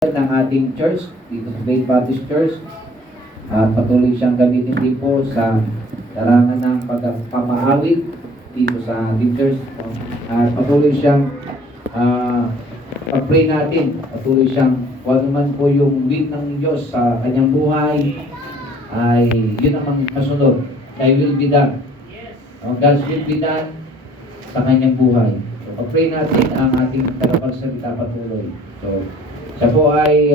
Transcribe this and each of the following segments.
ng ating church, dito sa Faith Baptist Church. Patuloy siyang gamitin din po sa larangan ng pagpamaawit dito sa ating church. Patuloy siyang pag-pray natin. Patuloy siyang kung naman po yung will ng Diyos sa kanyang buhay, ay yun ang masunod. Thy will be done. God's will be done sa kanyang buhay. So, pag-pray natin ang ating tagapagsalita patuloy. So, siya po ay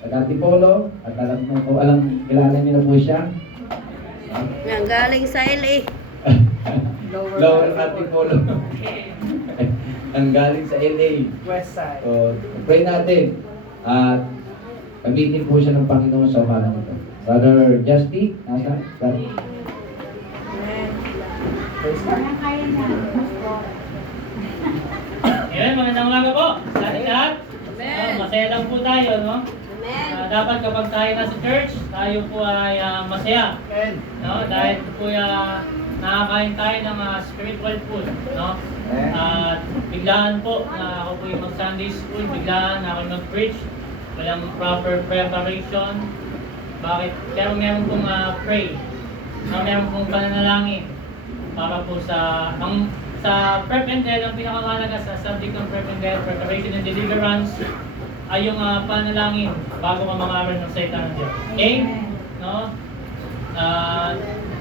taga-Antipolo at kilala niyo na po siya. Yang galing sa LA. Lower Antipolo. Ang galing sa LA. West side. So, pray natin. At gamitin po siya ng Panginoon sa umaga nito. Brother Justy, nasa? Ayan, magandang umaga po sa ating lahat. Masaya lang po tayo, no? Amen. Dapat kapag tayo nasa church, tayo po ay masaya. No? Dahil po nakakain tayo ng spiritual food, no? At biglaan po na ako po yung mag-Sunday school, biglaan na ako mag-preach. Walang proper preparation. Bakit? Pero meron pong pray. Meron pong pananalangin para po sa prep and death, ang pinakamahalaga sa subject ng prep and death, preparation and deliverance, ay yung panalangin bago ka mangaral ng salita ng Diyos. Okay? No?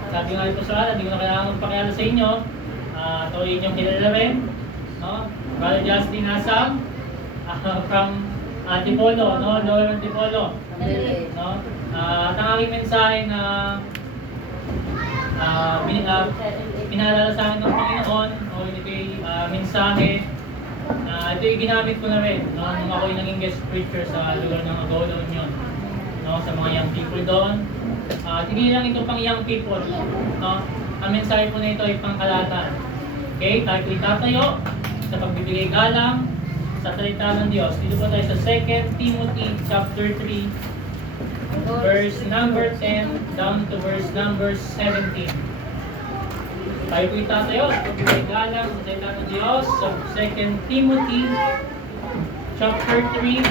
Sabi nga ito sa hindi ko na kailangan magpakiala sa inyo. Ito inyong kilala rin. No? Brother Justin Asam from Antipolo, no? Lower Antipolo. No? At ang aking mensahe na pinaalala sa akin ng Panginoon o ito'y mensahe na ito'y ginamit ko na rin nung ako'y naging guest preacher sa lugar ng Agolo Union, no, sa mga young people doon. Hindi lang ito pang young people, no? Ang mensahe po na ito ay pangkalatan. Okay, tayo po'y tatayo sa pagbibigay galang sa salita ng Diyos. Dito po tayo sa 2 Timothy chapter 3 verse number 10 down to verse number 17. Tayo po'y tatayo sa pagbibigay galang sa salita ng Diyos sa 2 Timothy chapter 3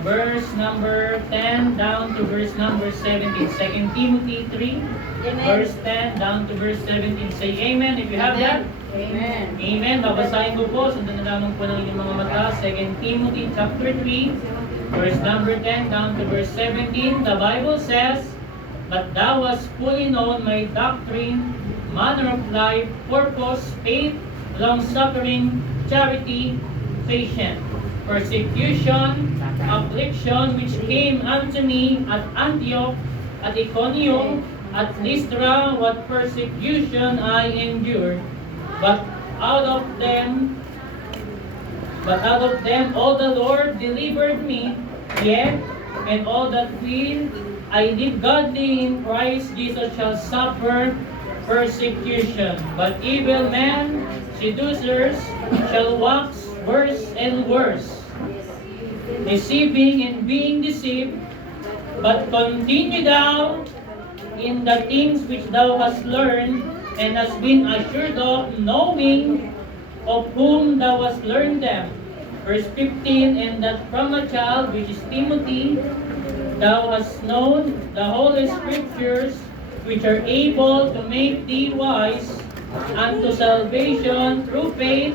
verse number 10 down to verse number 17. 2 Timothy 3 verse 10 down to verse 17. Say amen if you have that. Amen. Amen. Babasahin ko po. Sundan na lamang po ng inyong mga mata. 2 Timothy chapter 3 verse number 10 down to verse 17. The Bible says, "But thou hast fully known my doctrine, manner of life, purpose, faith, long-suffering, charity, patience, persecution, affliction, which came unto me at Antioch, at Iconium, at Lystra, what persecution I endured, but out of them all the Lord delivered me, yet, and all that will I live godly in Christ Jesus shall suffer persecution. But evil men, seducers, shall wax worse and worse, deceiving and being deceived. But continue thou in the things which thou hast learned, and hast been assured of, knowing of whom thou hast learned them." Verse 15, "And that from a child, which is Timothy, thou hast known the Holy Scriptures, which are able to make thee wise unto salvation through faith,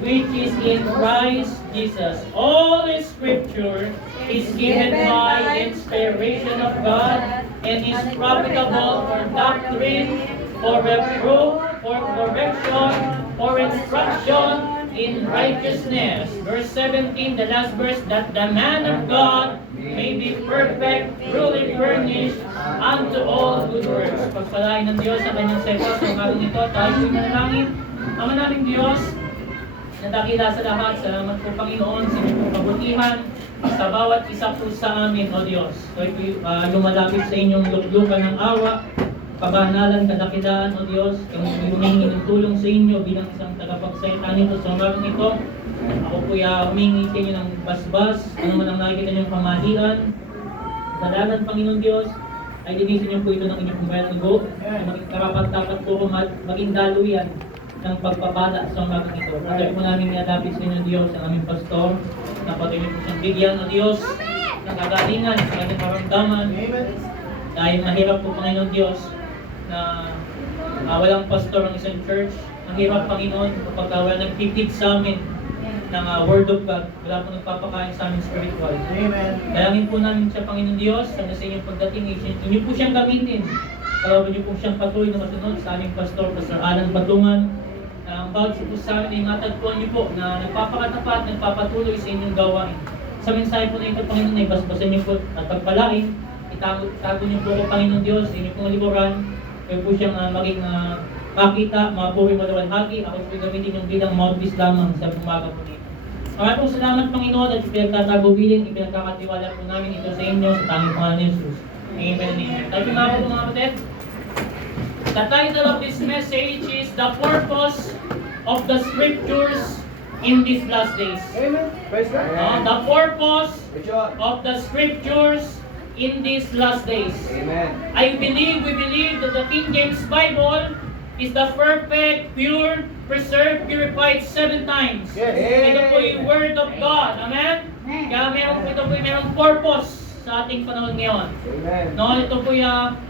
which is in Christ Jesus. All Scripture is given by inspiration of God, and is profitable for doctrine, for reproof, for correction, for instruction in righteousness." Verse 17, the last verse, "That the man of God may be perfect, truly furnished unto all good works." Pagpalain ng Diyos sa kanyang sekos, sa umagang ito, tayo po'y manalangin. Ama naming Diyos, na dakila sa lahat, salamat po Panginoon sa inyong kabutihan sa bawat isa po sa amin, O Diyos. Tayo po'y lumalapit sa inyong luklukan ng awa, kabanalan, kadakilaan, O Diyos. Kami humingi ng tulong sa inyo bilang isang tagapagsalita nito sa umagang ito. Ako po humingi sa inyo ng basbas, ano man ang nakikita niyong pamahian. Sa dalan, Panginoon Diyos, ay linisin niyo po ito ng inyong kumbayang dugo. Maging karapat-dapat po maging daluyan ng pagpapala sa umagang ito. Pagkat po namin nilalapit sa inyo Diyos, ang aming pastor, na patuloy niyo po siyang bigyan ng Diyos ng kagalingan sa kanyang karamdaman. Dahil mahirap po, Panginoon Diyos, na walang pastor ang isang church. Mahirap, Panginoon, kapag wala nagtitip sa amin ng Word of God, wala po nagpapakain sa amin spiritual. Dalangin po namin siya, Panginoon Diyos, sana sa inyong pagdating, inyo po siyang gamitin. Kalaban niyo po siyang patuloy na masunod sa aming pastor, Pastor Alan Batungan. Ang bawat po sa amin ay matagpuan niyo po na nagpapakatapat, nagpapatuloy sa inyong gawain. Sa mensahe po na ito, Panginoon, ay basbasan niyo po at pagpalain. Itago niyo po ako, Panginoon Diyos, sa inyong pong liburan. Kayo po siyang maging makita, mapuri, maluwalhati. Ako po gamitin yung bilang mouthpiece lamang sa umaga po nito. Maraming pong salamat, Panginoon, at ipinagtatagubilin, ipinagkakatiwala po namin ito sa inyo sa tanging pangalan ni Jesus. Amen and amen. Tayo mga po, mga kapatid. The title of this message is The Purpose of the Scriptures in these last days. Amen. Praise God. The purpose Good job. of the Scriptures in these last days. Amen. We believe that the King James Bible is the perfect, pure, preserved, purified 7 times. Yes. Ito po yung Word of God. Amen? Kaya ito po yung merong purpose sa ating panahon ngayon. Amen. No, ito po yung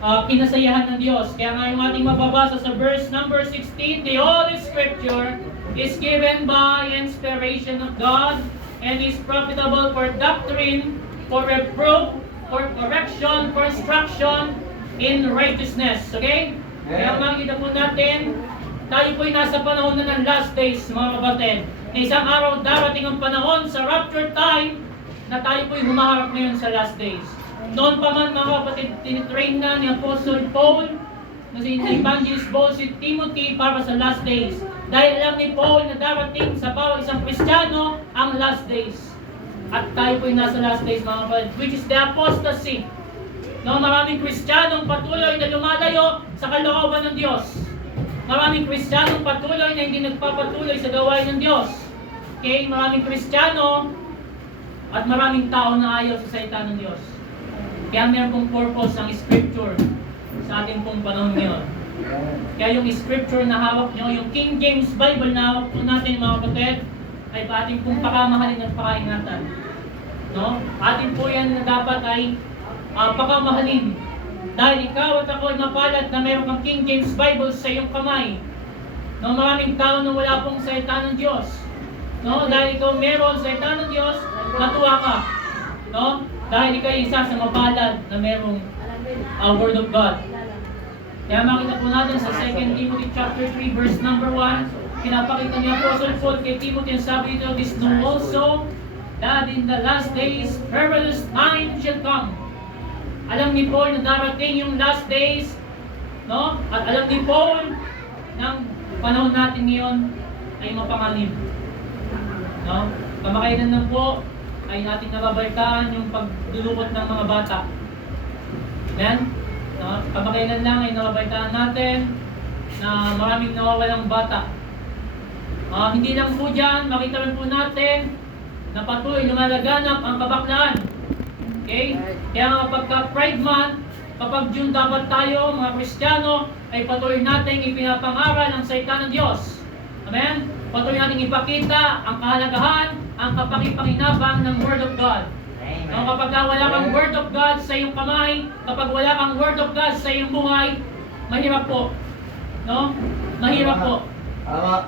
kinasayahan ng Diyos. Kaya nga yung ating mababasa sa verse number 16, the Holy Scripture is given by inspiration of God and is profitable for doctrine, for reproof, for correction, for instruction in righteousness. Okay? Kaya makikita po natin, tayo po'y nasa panahon na ng last days, mga kapatid. Na isang araw darating ang panahon sa rapture time na tayo po'y humaharap ngayon sa last days. Noon pa man, mga kapatid, tinitrain na ni Apostle Paul na si Evangelist Paul si Timothy para sa last days. Dahil alam ni Paul na darating sa bawat isang Kristiyano ang last days. At tayo po'y nasa last days, mga kapatid, which is the apostasy. No, maraming Kristiyanong patuloy na lumalayo sa kalooban ng Diyos. Maraming Kristiyanong patuloy na hindi nagpapatuloy sa gawain ng Diyos. Okay? Maraming Kristiyano at maraming tao na ayaw sa salita ng Diyos. Kaya meron pong purpose ang Scripture sa ating pong panahon ngayon. Kaya yung Scripture na hawak nyo, yung King James Bible na hawak po natin, mga kapatid, ay ating pong pakamahalin at pakaingatan. No? Atin po yan na dapat ay pakamahalin. Dahil ikaw at ako ay mapalad na meron kang King James Bible sa iyong kamay. No, maraming tao na wala pong salita ng Diyos. No, dahil ikaw meron salita ng Diyos, matuwa ka. No? Dahil ikaw isa sa mapalad na merong Word of God. Kaya makita po natin sa 2 Timothy chapter 3 verse number 1, pinapakita ni Apostle Paul kay Timothy ang sabi dito, this know also that in the last days perilous time shall come. Alam ni Paul na darating yung last days, no? At alam ni Paul ng panahon natin ngayon ay mapanganib. No? Kamakailan na po ay natin nababalitaan yung pagdulukot ng mga bata. Amen? No? Kamakailan lang ay nababalitaan natin na maraming nawawalang bata. Hindi lang po dyan, makita rin po natin na patuloy lumalaganap ang kabaklaan. Okay? Kaya nga pagka Pride Month, kapag June dapat tayo, mga Kristiyano, ay patuloy natin ipinapangaral ang salita ng Diyos. Amen? Patuloy natin ipakita ang kahalagahan, ang kapakipakinabang ng Word of God. No, kapag wala kang Word of God sa iyong kamay, kapag wala kang Word of God sa iyong buhay, mahirap po. No? Mahirap po.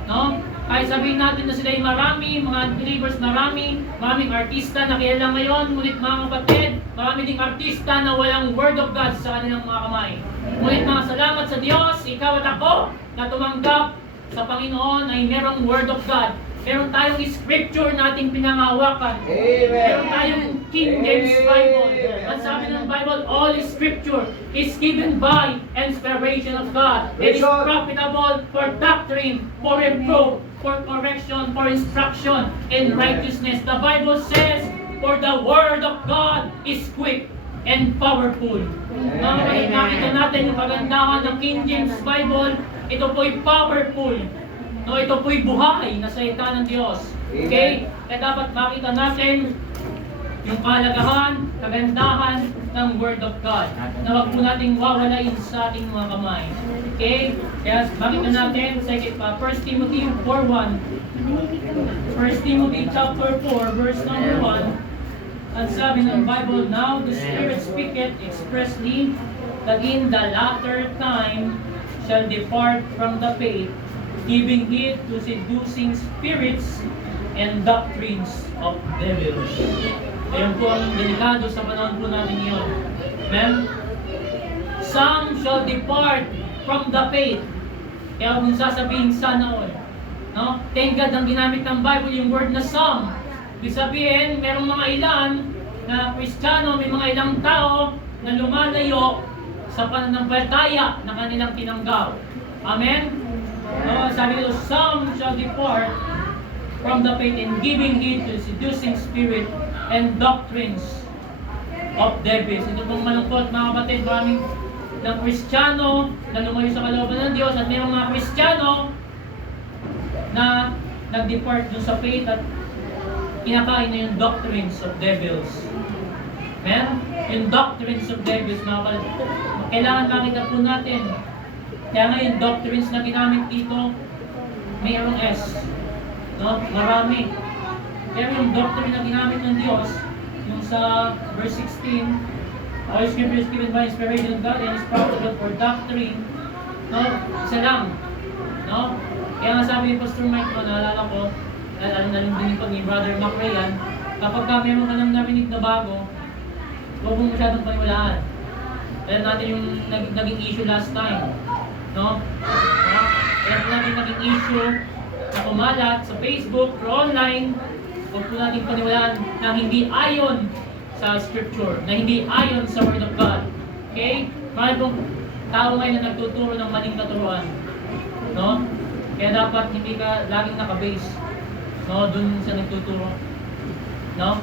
No? Kahit sabihin natin na sila ay marami, mga believers maraming artista na kilala ngayon, ngunit mga kapatid, marami ding artista na walang Word of God sa kanilang mga kamay. Ngunit mga salamat sa Diyos, ikaw at ako, na tumanggap sa Panginoon ay merong Word of God. Meron tayong Scripture nating pinangahawakan. Amen. Meron tayong King James Bible. At sabi ng Bible, all Scripture is given by inspiration of God. It is profitable for doctrine, for reproof, for correction, for instruction in righteousness. The Bible says, for the Word of God is quick and powerful. Nakita natin yung kagandahan ng King James Bible. Ito po'y powerful. No, ito po'y buhay na salita ng Diyos. Okay? Kaya dapat makita natin yung kalagahan, kagandahan ng Word of God na wag po nating wawalain sa ating mga kamay. Okay? Kaya makita natin, 1 Timothy 4:1. 1 Timothy chapter 4, verse number 1. Ang sabi ng Bible, "Now the Spirit speaketh expressly that in the latter time shall depart from the faith, giving heed to seducing spirits and doctrines of devils." Ayun po ang delikado sa panahon po natin ngayon. Amen? Some shall depart from the faith. Kaya kung sasabihin sana all, no? Thank God ang ginamit ng Bible yung word na some. Ibig sabihin, merong mga ilan na Kristiyano, may mga ilang tao na lumalayo sa pananampalataya na kanilang tinanggap. Amen? No, sabi nito, some shall depart from the faith in giving heed to seducing spirit and doctrines of devils. Ito pong malungkot mga kapatid, maraming ng Kristiyano na lumayo sa kalooban ng Diyos at mayroong mga Kristiyano na nag-depart dun sa faith at kinakain na yung doctrines of devils. Amen? Yung doctrines of devils, mga kapatid, kailangan makita po natin. Kaya nga yung doctrines na ginamit dito, mayroong S. No? Marami. Pero yung doctrine na ginamit ng Diyos, yung sa verse 16, all scripture is given by inspiration of God and is profitable for doctrine. No? Isa lang. No? Kaya nga sabi ni Pastor Mike, naalala ko, alam na din ko ni Brother Macrayan, kapag meron ka nang narinig na bago, huwag mong masyadong paniwalaan. Alam natin yung naging issue last time. No? Alam natin naging issue na kumalat sa Facebook or online. Huwag po natin paniwalaan na hindi ayon sa Scripture, na hindi ayon sa Word of God. Okay? Marami pong tao ngayon na nagtuturo ng maling katuruan. No? Kaya dapat hindi ka laging nakabase, no, dun sa nagtuturo. No?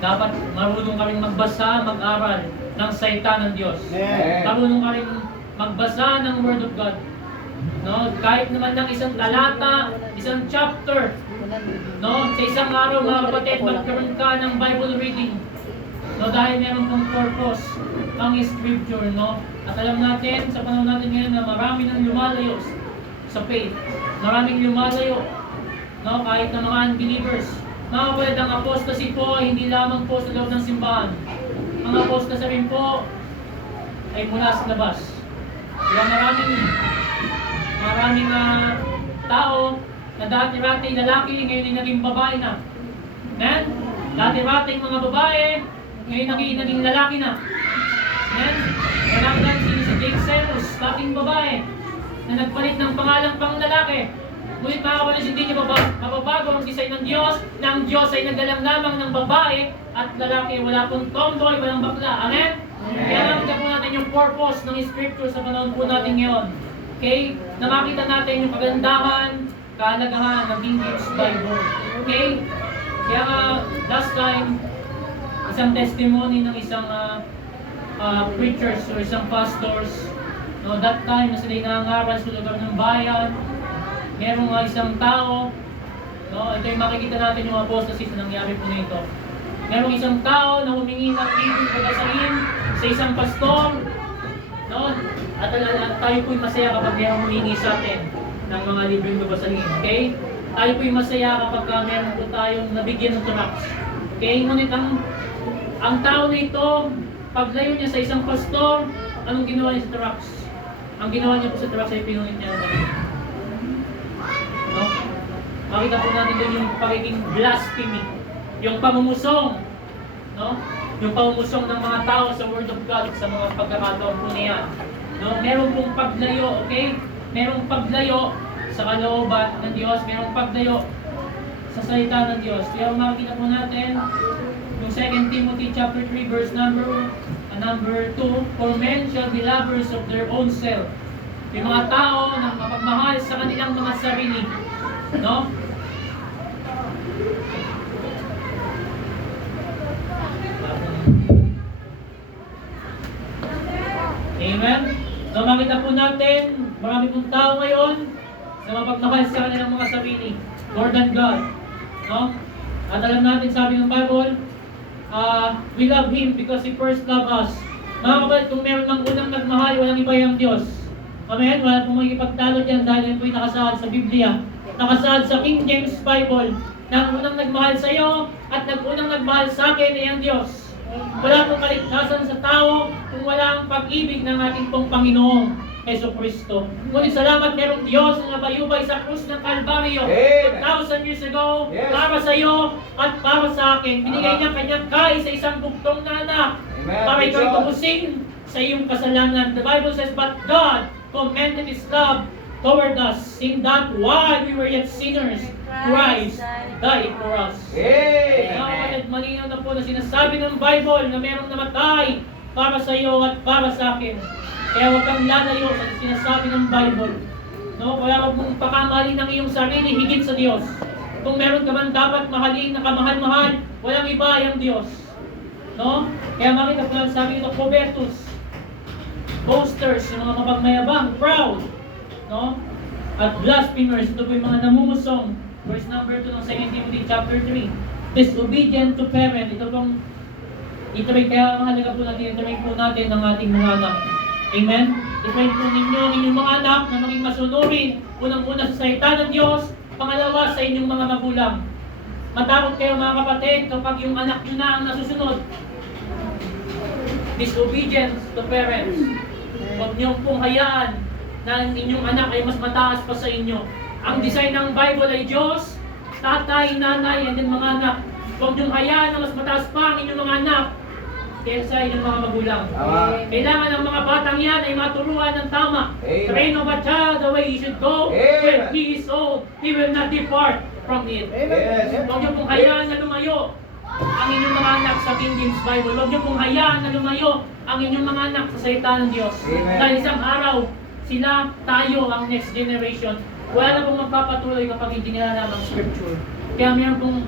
Dapat marunong ka rin magbasa, mag-aral ng salita ng Diyos. Marunong ka rin magbasa ng Word of God. No? Kahit naman ng isang talata, isang chapter, no, sa isang araw mga kapatid, magkaroon ka ng Bible reading. No, dahil meron pong purpose ang Scripture, no? At alam natin, sa panahon natin ngayon na marami nang lumalayo sa faith. Maraming lumalayo, no, kahit na mga unbelievers. Mga kapatid, ang apostasy po ay hindi lamang po sa loob ng simbahan. Ang apostasy rin po ay mula sa labas. Kaya maraming tao na dati-rati lalaki, ngayon ay naging babae na. Amen? Dati-rati mga babae, ngayon naging lalaki na. Amen? Marami lang si Jake Serus, dating babae, na nagpalit ng pangalang pang lalaki. Ngunit mga kapatid, hindi niyo mababago ang design ng Diyos, na ang Diyos ay nagdalang lamang ng babae at lalaki, wala pong tomboy, walang bakla. Amen? Kaya nakita po natin yung purpose ng Scripture sa panahon po natin ngayon. Okay? Na makita natin yung kagandahan, kahalagahan ng English Bible. Okay? Kaya nga, last time, isang testimony ng isang preachers or isang pastors, no, that time na sila'y nangangaral sa lugar ng bayan, merong isang tao, no, ito yung makikita natin yung apostasy na nangyari po nito. Merong isang tao na humingi ng libreng pagkasain sa isang pastor, no, at tayo po'y masaya kapag merong humingi sa atin ng mga libreng babasahin. Okay? Tayo po'y masaya kapag meron po tayong nabigyan ng tracts. Okay? Ngunit ang tao na ito, paglayo niya sa isang pastor, anong ginawa niya sa tracts? Ang ginawa niya po sa tracts ay pinunit niya ng damit. No? Makita po natin doon yung pagiging blasphemy, yung pamumusong, no? Yung pamumusong ng mga tao sa Word of God sa mga pagkakataon po niya. No? Meron pong paglayo, okay? Merong paglayo sa kalooban ng Diyos, merong paglayo sa salita ng Diyos. Kaya makikita po natin yung 2 Timothy chapter 3 verse number 2, "For men shall be lovers of their own self." Yung mga tao na mapagmahal sa kanilang mga sarili, no? Amen? So makita po natin, marami pong tao ngayon na mapagmahal sa kanilang mga sarili, more than God. No? At alam natin, sabi ng Bible, we love Him because He first loved us. Mga kapatid, kung meron ng unang nagmahal, walang iba yung Diyos. Amen? Wala pong magkipagtalo dyan dahil ito ay nakasaad sa Biblia. Nakasaad sa King James Bible na ang unang nagmahal sa iyo at unang nagmahal sa akin ay ang Diyos. Wala pong kaligtasan sa tao kung wala ang pag-ibig ng ating pong Panginoong Heso Kristo. Ngunit salamat merong Diyos na nabayubay sa krus ng Kalbaryo 2,000 years ago para sa iyo at para sa akin. Binigay niya kanyang kaisa isang buktong na anak para ikaw tubusin sa iyong kasalanan. The Bible says, but God commended His love toward us in that while we were yet sinners, Christ died for us. Mga kapatid, malinaw na po na sinasabi ng Bible na merong namatay para sa iyo at para sa akin. Kaya huwag kang lalayo sa sinasabi ng Bible. No? Kaya huwag mong pakamahalin ng iyong sarili higit sa Diyos. Kung meron ka man dapat mahalin na kamahal-mahal, walang iba ang Diyos. No? Kaya makita po lang sabi nito, covetous, boasters, yung mga mapagmayabang, proud, no? At blasphemers, ito po yung mga namumusong. Verse number 2 ng 2 Timothy chapter 3. Disobedient to parent. Ito pong itaray, kaya mahalaga po natin, itaray po natin ang ating mga anak. Amen? Itaray po ninyo ang inyong mga anak na maging masunurin. Unang-una sa salita ng Diyos, pangalawa sa inyong mga magulang. Matakot kayo mga kapatid kapag yung anak nyo na ang nasusunod. Disobedience to parents. Huwag niyong pong hayaan na ang inyong anak ay mas mataas pa sa inyo. Ang design ng Bible ay Diyos, tatay, nanay, and then mga anak. Huwag niyong hayaan na mas mataas pa ang inyong mga anak kaysa inyong mga magulang. Kailangan ng mga batang yan ay maturuan ng tama. Train of a child the way he should go. When he is old, he will not depart from it. Huwag niyo pong hayaan na lumayo ang inyong mga anak sa King James Bible. Huwag niyo pong hayaan na lumayo ang inyong mga anak sa salita ng Diyos. Dahil isang araw, sila, tayo, ang next generation, wala na pong magpapatuloy kapag hindi nila alam ang Scripture. Kaya mayroon pong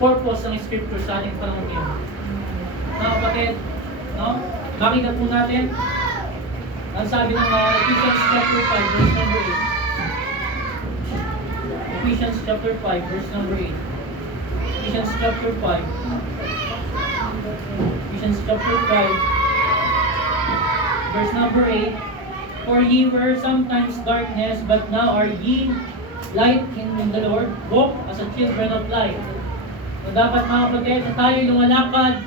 purpose ng Scripture sa ating panahon ngayon. Mga kapatid, no? Makita po natin ang sabi ng Ephesians chapter 5 verse number 8. Ephesians chapter 5 verse number 8. Ephesians chapter 5. Ephesians chapter 5 verse number 8. For ye were sometimes darkness, but now are ye light in the Lord. Walk as a children of light. So dapat mga kapatid, na tayo lumalakad,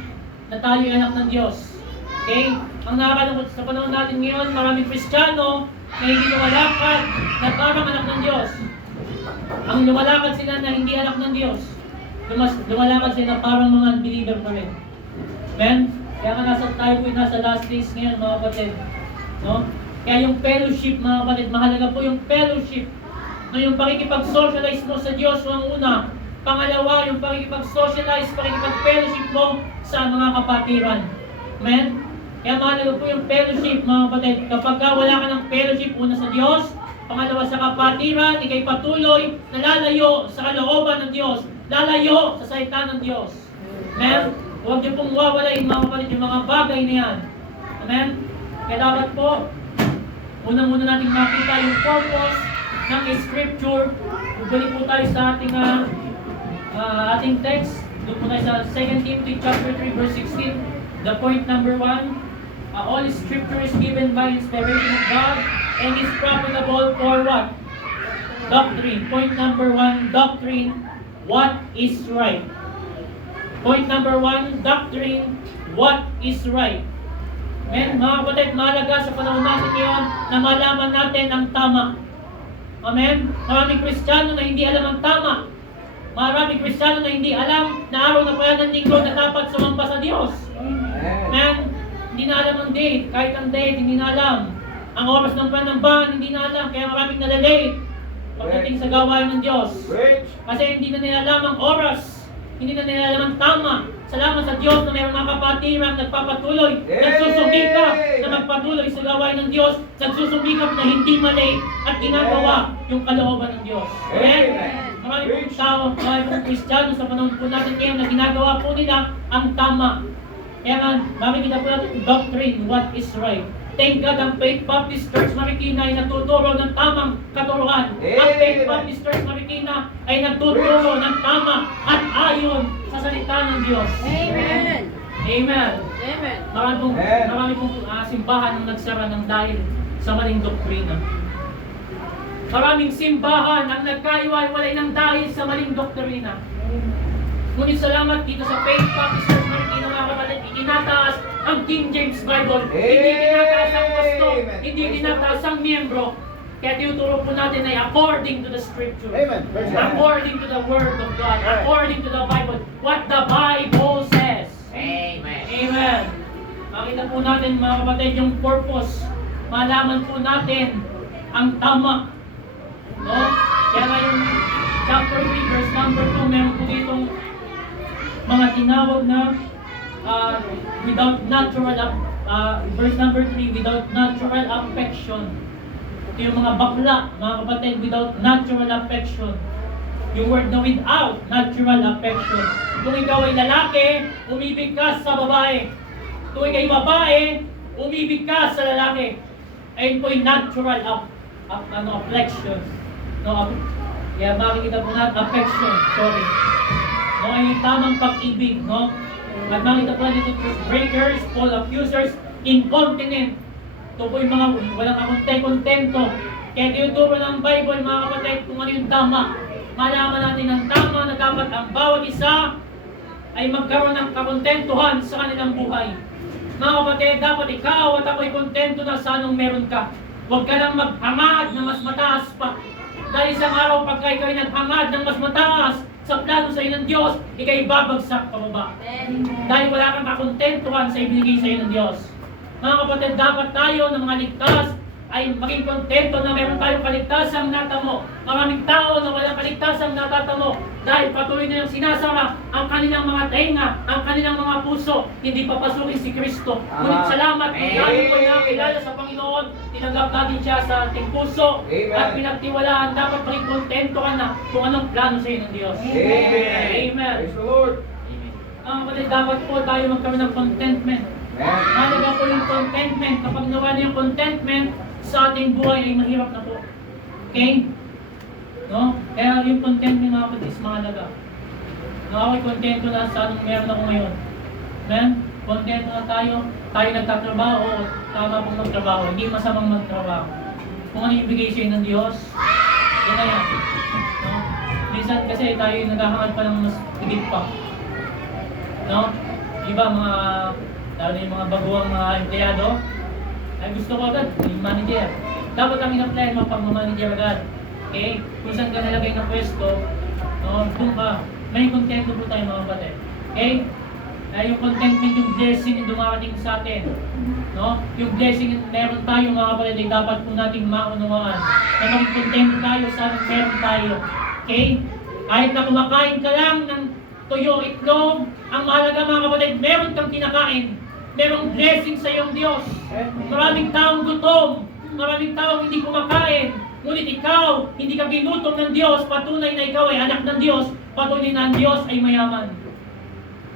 na tayo anak ng Diyos. Okay? Ang nakakalungkot sa panahon natin ngayon, maraming Kristiyano na hindi lumalakad na parang anak ng Diyos. Ang lumalakad sila na hindi anak ng Diyos. Lumalakad sila parang mga unbeliever pa rin. Amen? Kaya nga tayo po nasa last days ngayon mga kapatid. No? Kaya yung fellowship mga kapatid, mahalaga po yung fellowship. No, yung pakikipag-socialize mo sa Diyos ang una. Pangalawa, yung pakikipag-socialize, pakikipag-fellowship mo sa mga kapatiran. Amen? Kaya mahalaga po yung fellowship mga kapatid. Kapag wala ka ng fellowship, una sa Diyos, pangalawa sa kapatiran, ikay patuloy na lalayo sa kalooban ng Diyos. Lalayo sa salita ng Diyos. Amen? Huwag niyo pong wawalain mga kapatid yung mga bagay na yan. Amen? Kaya dapat po, unang-una natin makita yung purpose ng Scripture. Balik po tayo sa ating text. Doon po tayo sa 2 Timothy chapter 3 verse 16. The point number 1, all Scripture is given by inspiration of God and is profitable for what? Doctrine. Point number 1, doctrine. What is right? Point number 1, doctrine. What is right? Amen? Mga kapatid, mahalaga sa panahon natin ngayon na malaman natin ang tama. Amen? Maraming Kristiyano na hindi alam ang tama. Maraming Kristiyano na hindi alam na araw na pala ng linggo na dapat sumamba sa Diyos. Amen? Hindi na alam ang date. Kahit ang date, hindi na alam. Ang oras ng panambahan, hindi na alam. Kaya maraming nalalate pagdating sa gawain ng Diyos. Kasi hindi na nila alam ang oras. Hindi na nila alam ang tama. Salamat sa Diyos na mayroong mga kapatiran nagpapatuloy, nagsusumikap na magpatuloy sa gawain ng Diyos, nagsusumikap na hindi mali at ginagawa yung kalooban ng Diyos. Amen? Marami pong tao, marami pong Kristiyano sa panahon po natin ngayon na ginagawa po nila ang tama. Kaya nga, makikita po natin doctrine, what is right. Thank God, ang Faith Baptist Church Marikina ay nagtuturo ng tamang katuruan. Ang Faith Baptist Church Marikina ay nagtuturo ng tama at ayon sa salita ng Diyos. Amen. Amen. Amen. Marami pong simbahan ang nagsara ng dahil sa maling doktrina. Maraming simbahan ang nagkaiwalay ng dahil sa maling doktrina. Ngunit salamat dito sa Faith Baptist Church Marikina, mga kapatid, itinataas ang King James Bible. Hindi tinataas ang pastor, hindi tinataas ang miyembro. Kaya tinuturo po natin ay according to the Scripture. Amen. According to the Word of God. According to the Bible. What the Bible says. Amen. Amen. Makita po natin, mga kapatid, yung purpose. Malaman po natin ang tama. No? Kaya nga yung chapter 3, verse number 2, meron po ditong mga tinawag na without natural verse number 3, without natural affection. Ito yung mga bakla, mga kapatid, without natural affection. Yung word na without natural affection. Kung ikaw ay lalaki, umibig ka sa babae. Kung ikaw ay babae, umibig ka sa lalaki. Ayun po yung natural affection. No, kaya makikita po natin affection, sorry. No, ay yung tamang pag-ibig, no? At makita po natin ito, breakers, fall accusers, incontinent. Ito po yung mga walang kontento. Kaya tinuturo ng Bible, mga kapatid, kung ano yung tama. Malaman natin ang tama na dapat ang bawat isa ay magkaroon ng kakontentuhan sa kanilang buhay. Mga kapatid, dapat ikaw at ako'y kontento na sa anong meron ka. Huwag ka lang maghangad na mas mataas pa. Dahil isang araw pagka ikaw ay naghangad ng mas mataas sa plano sa iyo ng Diyos, ikaw ay babagsak pababa. Dahil wala kang kakontentuhan sa ibinigay sa iyo ng Diyos. Mga kapatid, dapat tayo ng mga ligtas ay maging kontento na meron tayong kaligtasang natamo. Maraming tao na walang kaligtasang natatamo dahil patuloy na yung sinasara ang kanilang mga tenga, ang kanilang mga puso, hindi papasukin si Kristo. Ngunit salamat kung tayo po ay nakilala sa Panginoon, tinanggap natin siya sa ating puso, at pinagtiwalaan, dapat maging kontento ka na kung anong plano sa iyo ng Diyos. Amen. Praise the Lord. Mga kapatid, dapat po tayo magkaroon ng contentment. Mahalaga po yung contentment. Kapag nawa na yung contentment, sa ating buhay ay mahirap na po. Okay? No? Kaya yung contentment, mga kapatid, is mahalaga. No, ako'y kontento na sa anong meron ako ngayon. Amen? Kontento na tayo nagtatrabaho, tama pong magtrabaho. Hindi masamang magtrabaho. Kung ano yung bigay sa'yo ng Diyos, yun na yan. No? Minsan kasi tayo yung naghahangad pa ng mas higit pa. No? Iba mga, lalo na yung mga baguang mga empleyado, ay gusto ko agad, yung manager. Dapat kami na-plan mapag-manager agad. Okay? Kung saan ka nalagay na pwesto, no, kung ka, may kontento po tayo mga kapatid. Okay? Yung contentment, yung blessing yung dumarating sa atin. No? Yung blessing yung meron tayo mga kapatid, ay dapat po nating maunawaan. Na maging kontento tayo sa anong meron tayo. Okay? Kahit na kumakain ka lang ng tuyo, itlog, ang mahalaga mga kapatid, meron kang kinakain. Merong blessing sa iyong Diyos. Maraming taong gutom, maraming taong hindi kumakain. Ngunit ikaw, hindi ka ginutom ng Diyos, patunay na ikaw ay anak ng Diyos, patunay na ang Diyos ay mayaman.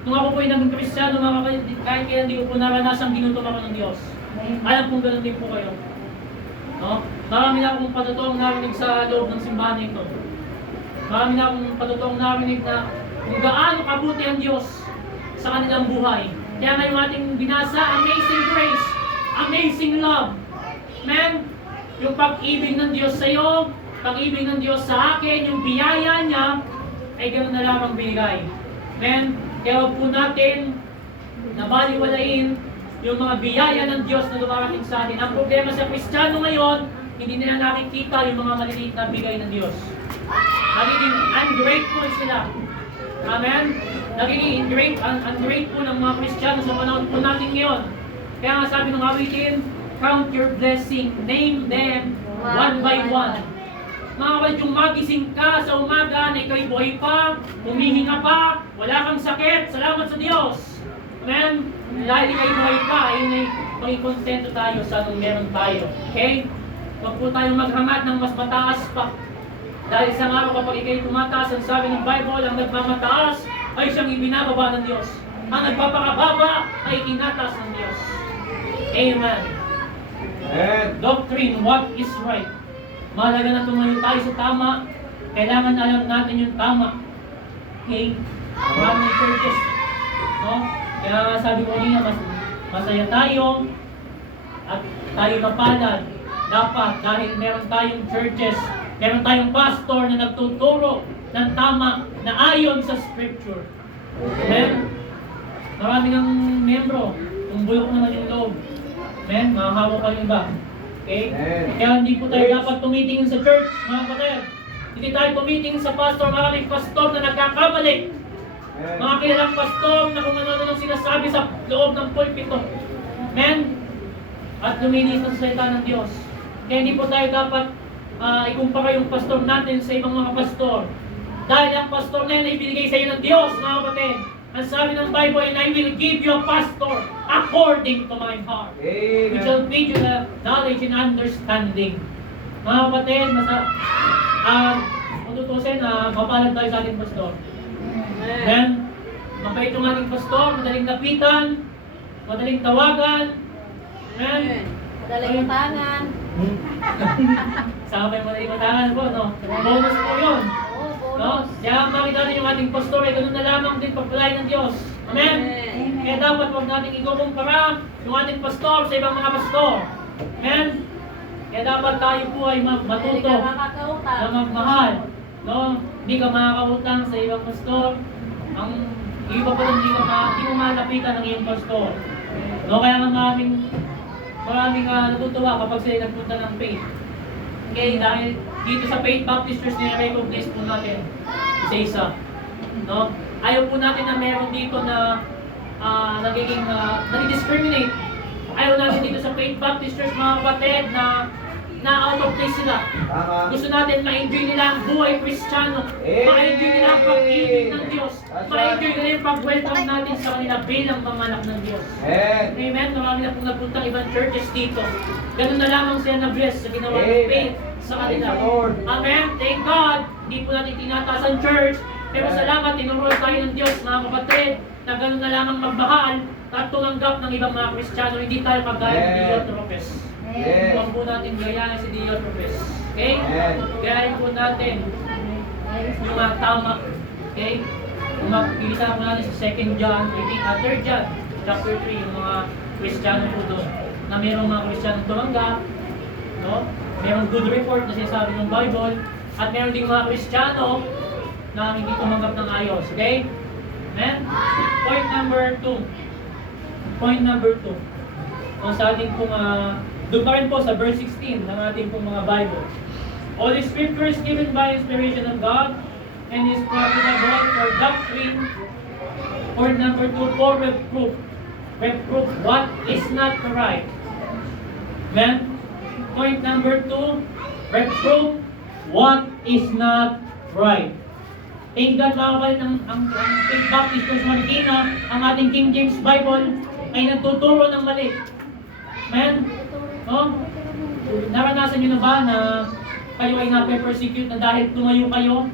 Nung ako po ay naging Kristiyano, mga kapatid, kahit kaya hindi ko po naranasang ginutom ako ng Diyos. Alam kong ganoon din po kayo. No? Marami na akong patutuong narinig sa loob ng simbahan ito. Marami na akong patutuong narinig na kung gaano kabuti ang Diyos sa kanilang buhay. Kaya ngayong ating binasa, amazing grace, amazing love. Man, yung pag-ibig ng Diyos sa iyo, pag-ibig ng Diyos sa akin, yung biyaya niya, ay ganoon na lamang binigay. Man, kaya huwag po natin nabaliwalain yung mga biyaya ng Diyos na dumarating sa atin. Ang problema sa Kristiyano ngayon, hindi nila nakikita yung mga maliliit na bigay ng Diyos. Nagiging ungrateful sila. Amen? Nagiging ungrateful ng mga Kristiyano sa panahon po natin ngayon. Kaya nga sabi ng awitin, count your blessing, name them one by one. Mga kapatid, yung magising ka sa umaga na ikaw'y buhay pa, humihinga pa, wala kang sakit, salamat sa Diyos. Amen? Dahil ikaw'y buhay pa, ay maging kontento tayo sa anong meron tayo. Okay? Huwag po tayong maghangad ng mas mataas pa. Dahil isang araw kapag ikaw'y tumataas, ang sabi ng Bible, ang nagmamataas ay siyang ibinababa ng Diyos. Ang nagpapakababa ay tinataas ng Diyos. Amen. Doctrine, what is right? Mahalaga na tumayo tayo sa tama. Kailangan alam natin yung tama. Okay? Maraming churches. No? Kaya sabi ko kanina, masaya tayo at tayo napalad. Dapat dahil meron tayong churches, meron tayong pastor na nagtuturo ng tama na ayon sa scripture. Amen? Marami ng membro, kung bulok naman yung loob. Amen? Mahahawa pa yung iba. Okay? Kaya hindi po tayo dapat tumitingin sa church, mga kapatid. Hindi tayo tumitingin sa pastor, maraming pastor na nagkakamali. Mga kilalang pastor na kung ano lang sinasabi sa loob ng pulpito. Amen? At luminis ang salita ng Diyos. Kaya hindi po tayo dapat ikumpara yung pastor natin sa ibang mga pastor. Dahil ang pastor na yan ay binigay sa iyo ng Diyos, mga kapatid. Ang sabi ng Bible, and I will give you a pastor according to my heart. Which will feed you the knowledge and understanding. Mga kapatid, kung tutusin, mapalad tayo sa ating pastor. Then, mabait yung ating pastor, madaling lapitan, madaling tawagan. Amen. Madaling utangan. Sama yung madaling utangan po, no? Bonus po yun. Oo, No? bonus. Kaya makita natin yung ating pastor ay ganun na lamang din pagpalain ng Diyos. Amen? Amen. Kaya dapat huwag natin ikukumpara yung ating pastor sa ibang mga pastor. Amen? Kaya dapat tayo po ay Hindi matuto ka makakautang. na magmahal. No? Hindi ka makakautang sa ibang pastor. Ang iba pa rin, hindi mo malapitan ng iyong pastor. No? Kaya nga maraming natutuwa kapag sila nagpunta ng faith. Okay, dahil dito sa Faith Baptist Church nire-recognize po natin isa-isa. No? Ayaw po natin na meron dito na nadi-discriminate. Ayaw natin dito sa Faith Baptist Church, mga kapatid, na out of place sila. Gusto natin ma-enjoy nila ang buhay Kristiyano. Ma-enjoy nila ang pag-ibig ng Diyos. Ma-enjoy nila yung pag-welcome natin sa kanila bilang mga anak ng Diyos. Amen? Marami na pong nagpuntang ibang churches dito. Ganun na lamang sila na-bless sa ginawa ng faith sa kanila. Amen? Thank God! Hindi po natin tinataas ang church. Pero salamat, tinuro tayo ng Diyos, mga kapatid, na ganun na lamang magmahal at tumanggap ng ibang mga Kristiyano. Hindi tayo kagaya ng Dio Tropes. Huwag po natin gayahin si Dio Tropes. Okay? Gayahin po natin yung mga tama. Okay? Kung makikita po natin sa 2 John, 3 John, chapter 3, yung mga Kristiyano po doon, na mayroong mga Kristiyano tumanggap, no? Mayroong good report na sinasabi ng Bible, at mayroong ding mga Kristiyano na hindi tumanggap ng ayos. Okay? Amen? Point number 2. Point number 2. Kung sa ating pong, doon pa rin po sa verse 16 ng ating pong mga Bible. All the scripture is given by inspiration of God and is profitable for doctrine. Point number 2, for reproof. Reproof what is not right. Amen? Point number 2, reproof what is not right. Thank God, mga kapatid, ang Faith Baptist Church Marikina, ang ating King James Bible ay nagtuturo ng mali. Amen? No? Naranasan nyo na ba na kayo ay nape-persecute na dahil tumayo kayo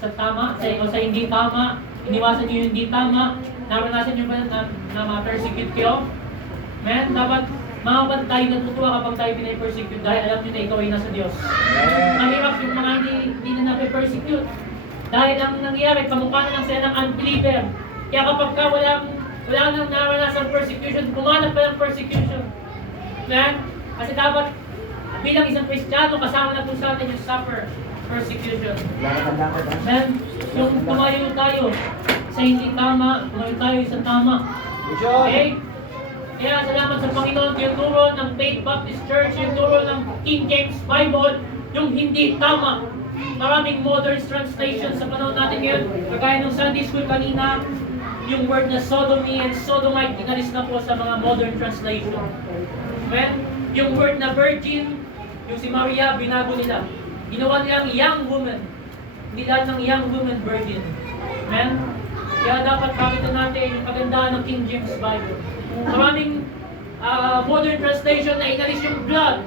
sa tama, o sa hindi tama, iniwasan nyo yung hindi tama, naranasan nyo ba na ma-persecute kayo? Amen? Dapat, mga kapatid, tayo natutuwa kapag tayo pinay-persecute dahil alam nyo na ikaw ay nasa Diyos. Mahirap yung mga hindi na nape-persecute. Dahil ang nangyari, kamukha na lang sila ng unbeliever. Kaya kapag wala nang naranasan persecution, pumanap pa ng persecution. Amen? Kasi dapat, bilang isang Kristiyano, kasama na po sa atin yung suffer persecution. Amen? Yung tumayo tayo sa hindi tama, tumayo tayo sa tama. Okay? Kaya salamat sa Panginoon, yung turo ng Faith Baptist Church, yung turo ng King James Bible, yung hindi tama. Maraming modern translation sa panahon natin ngayon. Kagaya ng Sunday School kanina, yung word na sodomy and sodomite, inalis na po sa mga modern translation. Amen? Yung word na virgin, yung si Maria, binago nila. Ginawa nilang young woman. Hindi lahat ng young woman virgin. Amen? Kaya dapat makita natin yung kagandahan ng King James Bible. Maraming modern translation na inalis yung blood.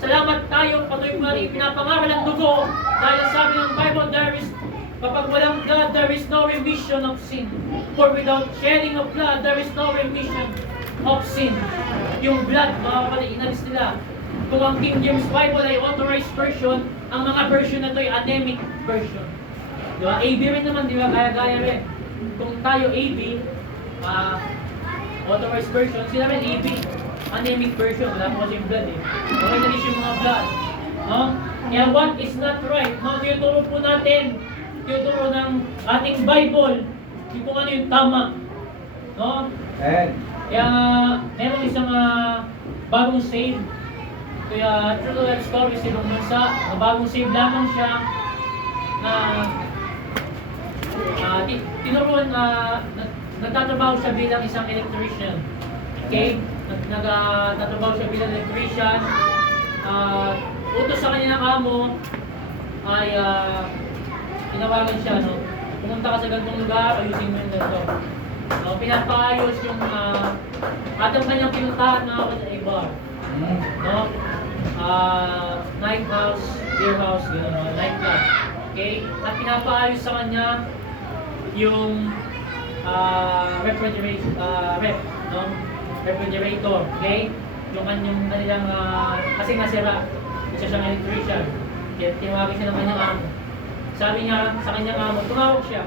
Salamat tayo, patuloy po natin pinapangaral ang dugo. Dahil sabi ng Bible, kapag walang blood, there is no remission of sin. For without shedding of blood, there is no remission of sin. Yung blood, mga kapatid, inalis nila. Kung ang King James Bible ay authorized version, ang mga version na ito ay anemic version. Diba? AB rin naman, di ba? Gaya-gaya rin. kung tayo AB, authorized version, sila rin AB. Anemic version, wala po kasing blood eh. Okay na rin yung mga blood. No? Kaya what is not right? No? Tinuturo po natin, tinuturo ng ating Bible, kung ano yung tama. No? Kaya meron isang bagong save. Kaya true to life story si Bang Bansa, na bagong save lamang siya na tinuruan nagtatrabaho siya bilang isang electrician. Okay? Nagtatrabaho siya bilang electrician. Utos sa kanya ng amo ay tinawagan siya, no? Pumunta ka sa ganitong lugar, ayusin mo yung ganito. Pinapaayos yung at ang kanyang pinuntahan na ako sa bar. No? Night house, beer house, gano'n, night club. Okay? At pinapaayos sa kanya yung refrigerator, okay? Yung kanilang, kasi nasira, isa siyang electrician. Kaya tinawagin siya ng kanyang amo. Sabi niya sa kanyang amo, tumawag siya.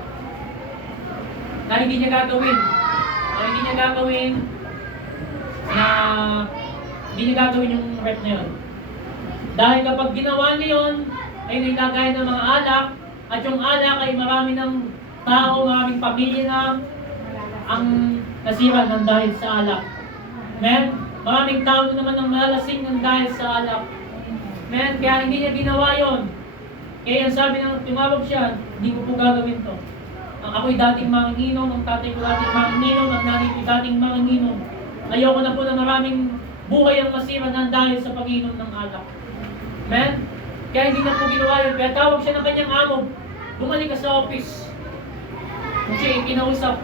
Na hindi niya gagawin. Hindi niya gagawin yung rep na yun. Dahil kapag ginawa niya yun, ay nilagay ng mga alak, at yung alak ay marami ng tao, maraming pamilya na ang nasira ng dahil sa alak. Men, maraming tao naman ang malalasing ng dahil sa alak. Men, kaya hindi niya ginawa yun. Kaya ang sabi ng tumawag siya, hindi ko po gagawin to. Ako'y dating manginginom, ang tatay ko dating manginginom, ang nanay ko dating manginginom. Ayoko na po na maraming buhay ang masira ng dahil sa pag-inom ng alak. Men, kaya hindi na po ginawa yun. Kaya tawag siya ng kanyang amo, bumalik ka sa office. Kung siya kinausap,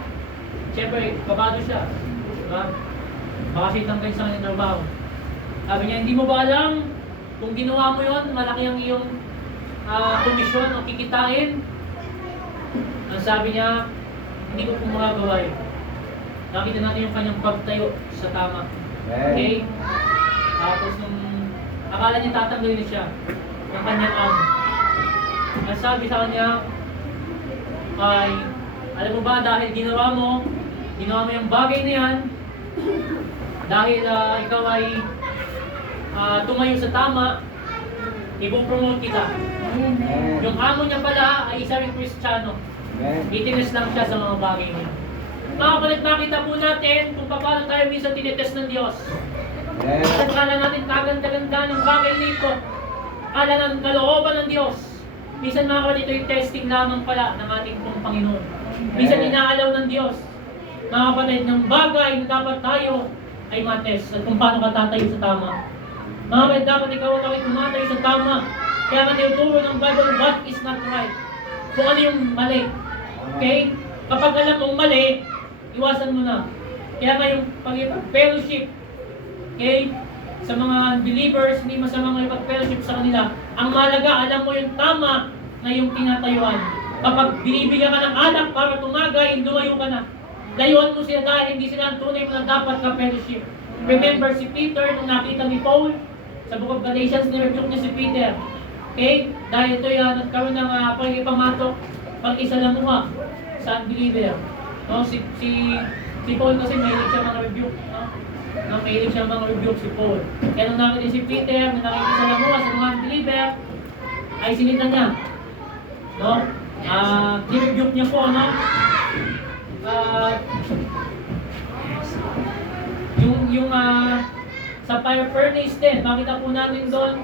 siyempre, kabado siya. Diba? Baka siya tangkay sa kanyang trabaho. Sabi niya, hindi mo ba alam kung ginawa mo yun, malaki ang iyong komisyon o kikitain? Ang sabi niya, hindi ko po magagawa yun. Nakita natin yung kanyang pagtayo sa tama. Okay? Tapos nung akala niya tatanggalin siya ng kanyang amo. Ang sabi sa kanya ay, alam mo ba, dahil ginawa mo yung bagay na yan, dahil ikaw ay tumayo sa tama, ipopromote kita. Yung amo niya pala ay isa ring Kristiyano. Itinis lang siya sa mga bagay niya. Mga kapalit, makita po natin kung paano tayo minsan tinitest ng Diyos. Akala natin kaganda-ganda ng bagay nito. Akala ng kalooban ng Diyos. Minsan mga kapalit, ito yung testing lamang pala ng ating pong Panginoon. Minsan inaalaw ng Diyos. Mga kapalit, ng bagay na dapat tayo ay matest at kung paano ka tatayo sa tama. Mga kapalit, dapat ikaw at ako'y tumatayo sa tama. Kaya nga tinuturo ng Bible, what is not right. Kung ano yung mali. Okay? Kapag alam mong mali, iwasan mo na. Kaya nga yung pag-fellowship, okay, sa mga believers, hindi masamang ipag-fellowship sa kanila. Ang malaga, alam mo yung tama na yung tinatayuan. Kapag binibigyan ka ng alak para tumagay, lumayo ka na. Layuan mo sila dahil hindi sila ang tunay mo na dapat ka-fellowship. Remember si Peter, nung nakita ni Paul, sa Book of Galatians, nirebuke niya si Peter. Okay? Dahil ito yan, nagkaroon ng pag-ipamatok, pag-isalamuha sa unbeliever. No? Si Paul kasi mahilig siya mga rebuke. No? Mahilig siya mga rebuke si Paul. Kaya nung nakita si Peter, na nakikisalamuha sa mga unbeliever, ay sinitan niya. No? Nirebuke niya po, no? Yung sa fire furnace din, makita po natin doon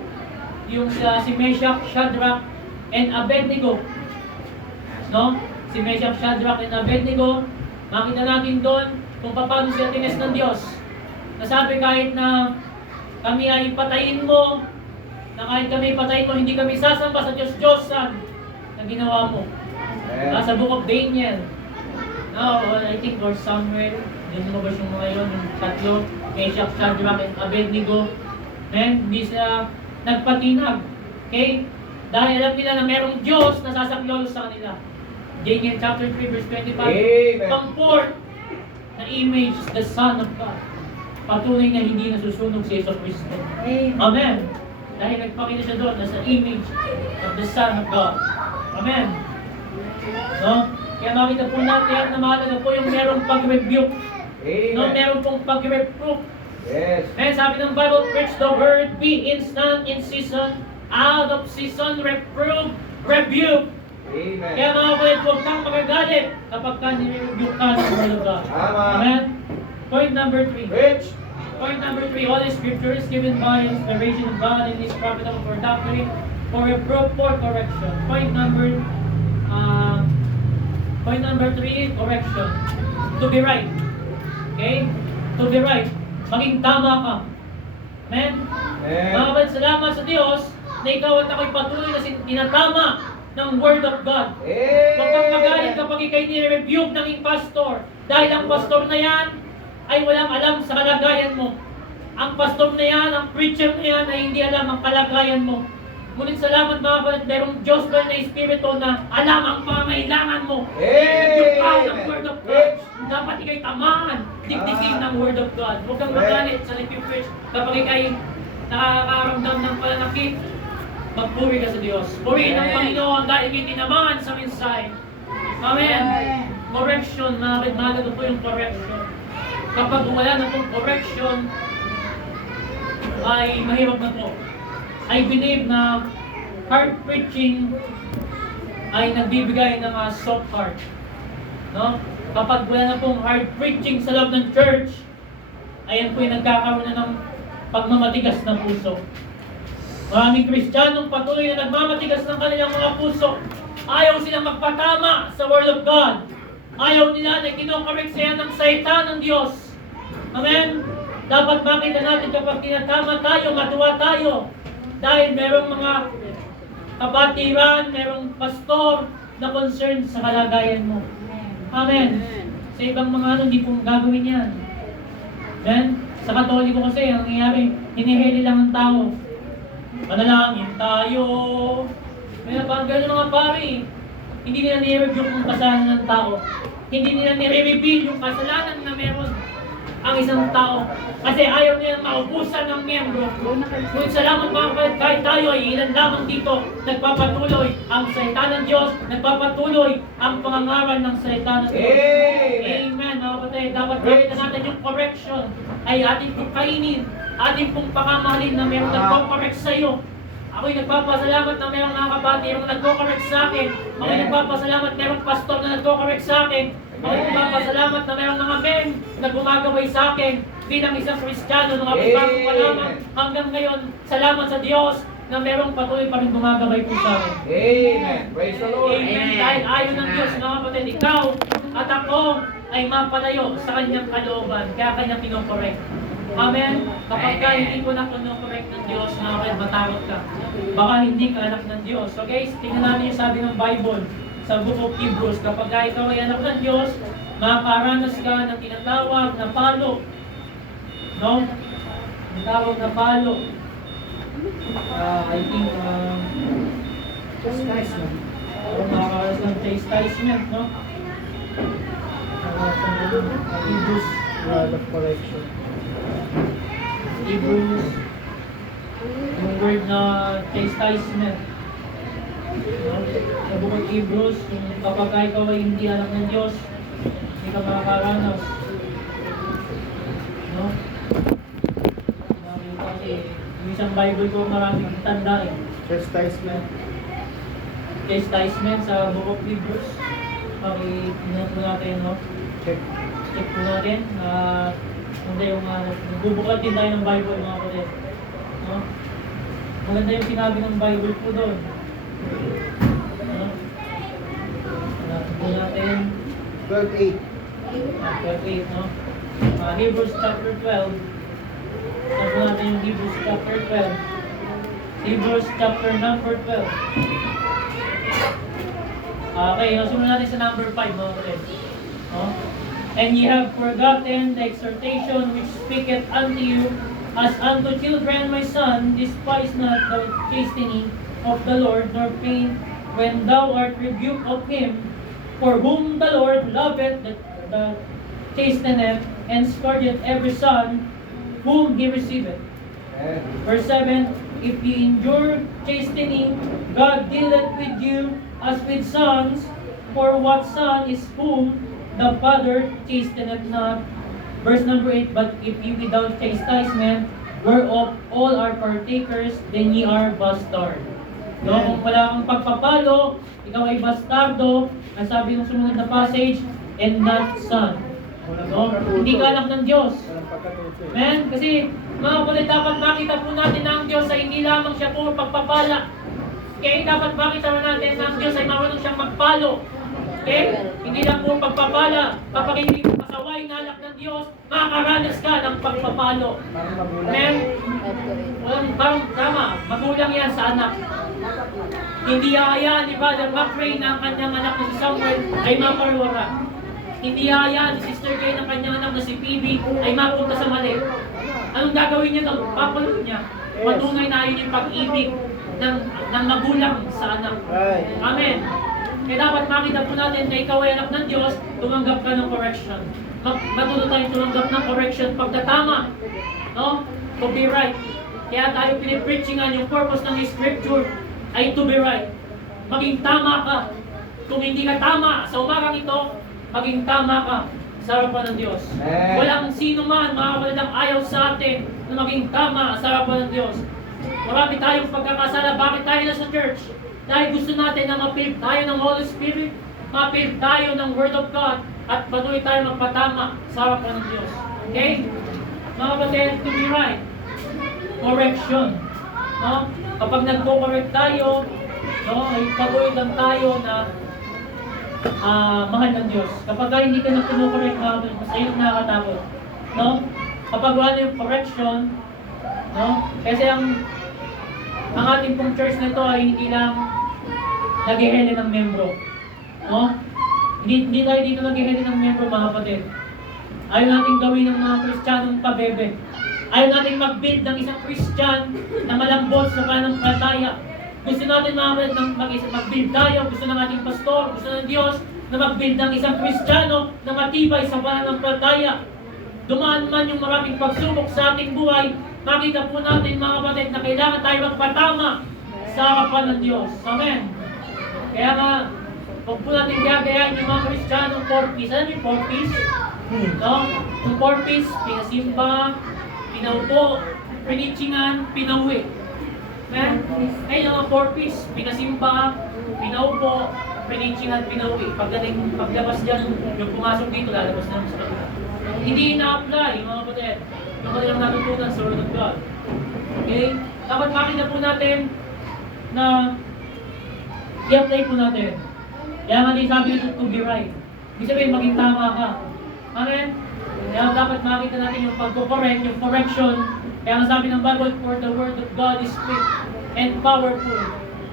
yung si Meshach, Shadrach, and Abednego. No? Si Meshach, Shadrach, and Abednego, makita natin doon kung paano sila tinest ng Diyos. Nasabi kahit na kami ay patayin mo, na kahit kami patayin mo, hindi kami sasamba sa Diyos-Diyosan na ginawa mo. Sa Book of Daniel. No, I think or somewhere, hindi lumabas yung mga yun, yung tatlo, Meshach, Shadrach, and Abednego. And hindi sila nagpatinag. Okay? Dahil alam nila na merong Diyos na sasaklolo sa kanila. Daniel chapter 3 verse 25. Pang-fourth na image, the Son of God. Patunay na hindi nasusunog si Jesus Cristo. Amen. Dahil nagpakita siya doon na sa image of the Son of God. Amen. No? Kaya makita po natin na mahalaga po yung merong pag-rebuke. No, meron pong pag-reproof. Yes. And sabi ng Bible, preach the word, be instant in season, out of season, reprove, rebuke. Amen. Kaya mga kapatid, huwag kang magagalit kapag ka nire-rebuke ka ng Word of God. Tama. Amen? Point number 3. Rich. Point number 3, all the scripture is given by inspiration of God and is profitable for doctrine, for reproof, for correction. Point number 3, correction. To be right. Okay? To be right. Maging tama ka. Amen? Mga kapatid, salamat sa Diyos na ikaw at ako'y patuloy na tinatama ng Word of God. Huwag kang magalit kapag ikaw'y nire-rebuke ng iyong pastor. Dahil ang pastor na yan ay walang alam sa kalagayan mo. Ang pastor na yan, ang preacher na yan ay hindi alam ang kalagayan mo. Ngunit salamat mga kapatid, merong Diyos ba na Espiritu na alam ang pangangailangan mo. Nire-rebuke ka ng Word of God. Dapat ikaw'y tamaan, dikdikin ng Word of God. Huwag kang magalit sa nag-preach kapag ikaw'y nakakaramdam ng pananakit. Magpuri ka sa Diyos. Purihin ang Panginoon dahil ikaw'y tinamaan sa mensahe. Amen. Correction, mga kapatid, mahalaga po yung correction. Kapag wala na pong correction, ay mahirap na po. I believe na hard preaching ay nagbibigay ng soft heart. No? Kapag wala na pong hard preaching sa loob ng church, ayan po yung nagkakaroon na ng pagmamatigas na puso. Maraming Kristiyanong patuloy na nagmamatigas ng kanilang mga puso. Ayaw silang magpatama sa Word of God. Ayaw nila na kinokorek siya ng salita ng Diyos. Amen? Dapat makita natin kapag tinatama tayo, matuwa tayo. Dahil merong mga kapatiran, merong pastor na concerned sa kalagayan mo. Amen. Sa ibang mga hindi pong gagawin yan. Amen? Sa Katoliko kasi, ang nangyayari, hinihili lang ang tao. Manalangin tayo. May napang ganyan mga pari. Hindi nila nire-review yung kasalanan ng tao. Hindi nila nire-reveal yung kasalanan na meron ang isang tao. Kasi ayaw nilang maubusan ng miyembro. Ngunit salamat mga kapatid, kahit tayo ay ilan lamang dito, nagpapatuloy ang salita ng Diyos, nagpapatuloy ang pangangaral ng salita ng Diyos. Amen. Mga kapatid, dapat gawin na natin yung correction ay ating pong kainin, ating pong pakamahalin na mayroong nagpo-correct sa iyo. Ako'y nagpapasalamat na mayroong nakakabati, mayroong nagko-correct sa akin. Ako'y nagpapasalamat na mayroong pastor na nagko-correct sa akin. Ako'y nagpapasalamat na mayroong mga men na gumagaway sa akin bilang isang Kristiyano nung ako'y bago pa lamang hanggang ngayon. Salamat sa Diyos na mayroong patuloy pa rin gumagabay po sa akin. Amen. Praise the Lord. Amen. Dahil ayaw ng Diyos, mga kapatid, ikaw at ako ay mapalayo sa kanyang kalooban, kaya kanya pinokorek. Amen? Kapag ka hindi ko na pinokorek ng Diyos, mga kapatid, matakot ka. Baka hindi ka anak ng Diyos. So guys, tingnan natin yung sabi ng Bible sa Book of Hebrews. Kapag ka ikaw ay anak ng Diyos, makakaranas ka ng tinatawag na palo. No? Tinatawag na palo. I think, chastisement. Makakaranas ng chastisement, no? Hebrews, Rod of correction. Hebrews, yung word na chastisement. No? Sa Book of Hebrews, kapag ikaw ay hindi anak ng Diyos, hindi ka makakaranas. No? Kasi yung isang Bible ko maraming tanda eh. Chastisement. Chastisement sa Book of Hebrews. Pakinggan po natin, no? Check. Check po natin. Maganda yung nagbubuklat din tayo ng Bible, mga kapatid. No? Maganda yung sinabi ng Bible po doon. No? Hanapin po natin. 12:8. 12:8, no? Hebrews chapter 12. Hanapin po natin yung Hebrews chapter 12. Hebrews chapter number 12. Okay, sumunod natin sa number 5, mga kapatid. No? And ye have forgotten the exhortation which speaketh unto you as unto children, my son, despise not the chastening of the Lord, nor pain when thou art rebuked of him. For whom the Lord loveth, the chasteneth, and scourgeth every son whom he receiveth. Verse 7, if ye endure chastening, God dealeth with you as with sons. For what son is whom the Father chasteneth not? Verse number 8, but if ye without chastisement, whereof all are partakers, then ye are bastard. No, kung wala kang pagpapalo, ikaw ay bastardo, ang sabi ng sumunod na passage, and not son. No? Hindi ka anak ng Diyos. Walang pagkatuto. Amen? Kasi mga kapatid, dapat makita po natin na ang Diyos ay hindi lamang siya puro pagpapala. Okay? Dapat makita natin na ang Diyos ay marunong siyang magpalo. Okay? Hindi lang puro pagpapala. Kapag hindi mo pasaway na anak ng Diyos, makakaranas ka ng pagpapalo. Parang magulang. Amen? Parang tama, magulang yan sa anak. Hindi hayaan ni Brother McRae na ang kanyang anak na si Samuel ay maparwara. Hindi hayaan ni Sister Kay ng kanyang anak na si PB ay mapunta sa mali. Anong gagawin niya doon? Papalo niya. Patunay na yun yung pag-ibig ng magulang sa anak. Right. Amen. Kaya dapat makita po natin na ikaw ay anak ng Diyos, tumanggap ka ng correction. Matuto tayong tumanggap ng correction pagkatama. No? To be right. Kaya tayo pinipreachingan yung purpose ng Scripture ay to be right. Maging tama ka. Kung hindi ka tama sa umagang ito, maging tama ka sa harapan ng Diyos. Amen. Walang sino man, mga kapatid, ang ayaw sa atin na maging tama sa harapan ng Diyos. Marami tayong pagkakasala. Bakit tayo na sa church? Dahil gusto natin na ma-filled tayo ng Holy Spirit, ma-filled tayo ng Word of God, at patuloy tayo magpatama sa harapan ng Diyos. Okay? Mga kapatid, to be right. Correction. No? Kapag nagko-correct tayo, no, ay patuloy lang tayo na mahal ng Diyos. Kapag hindi ka na kino-correct, mga kapatid, mas ayun nakakatakot. No? Kapag wala yung correction, no? Kasi ang ating pong church na ito ay hindi lang naghihele ng membro. No? Hindi tayo dito naghihele ng membro, mga kapatid. Ayaw natin gawin ng mga Kristiyanong pabebe. Ayaw natin mag-build ng isang Christian na malambot sa pananampalataya. Gusto natin mga kapatid mag-build tayo. Gusto ng ating pastor, gusto ng Diyos na mag-build ng isang Kristiyano na matibay sa pananampalataya. Dumaan man yung maraming pagsubok sa ating buhay, makita po natin mga kapatid na kailangan tayo magpatama sa harapan ng Diyos. Amen. Kaya nga, huwag po natin gagayahin yung mga Kristiyano 4Ps. Alam yung 4Ps? No? Yung 4Ps, pinasimba, pinaupo, pinichingan, pinauwi. Amen? Ay, yung mga 4Ps, pinasimba, pinaupo, pinichingan, pinauwi. Paglabas dyan, yung pumasok dito, lalabas na sa kabila. Hindi na-apply, mga kapatid. Yung kanilang natutunan sa Word of God. Okay? Dapat makita po natin na i-apply po natin. Kaya nga din sabi nito to be right. Ibig sabihin, maging tama ka. Amen? Kaya dapat makita natin yung pagko-correct, yung correction. Kaya nga sabi ng Bible, for the Word of God is quick and powerful.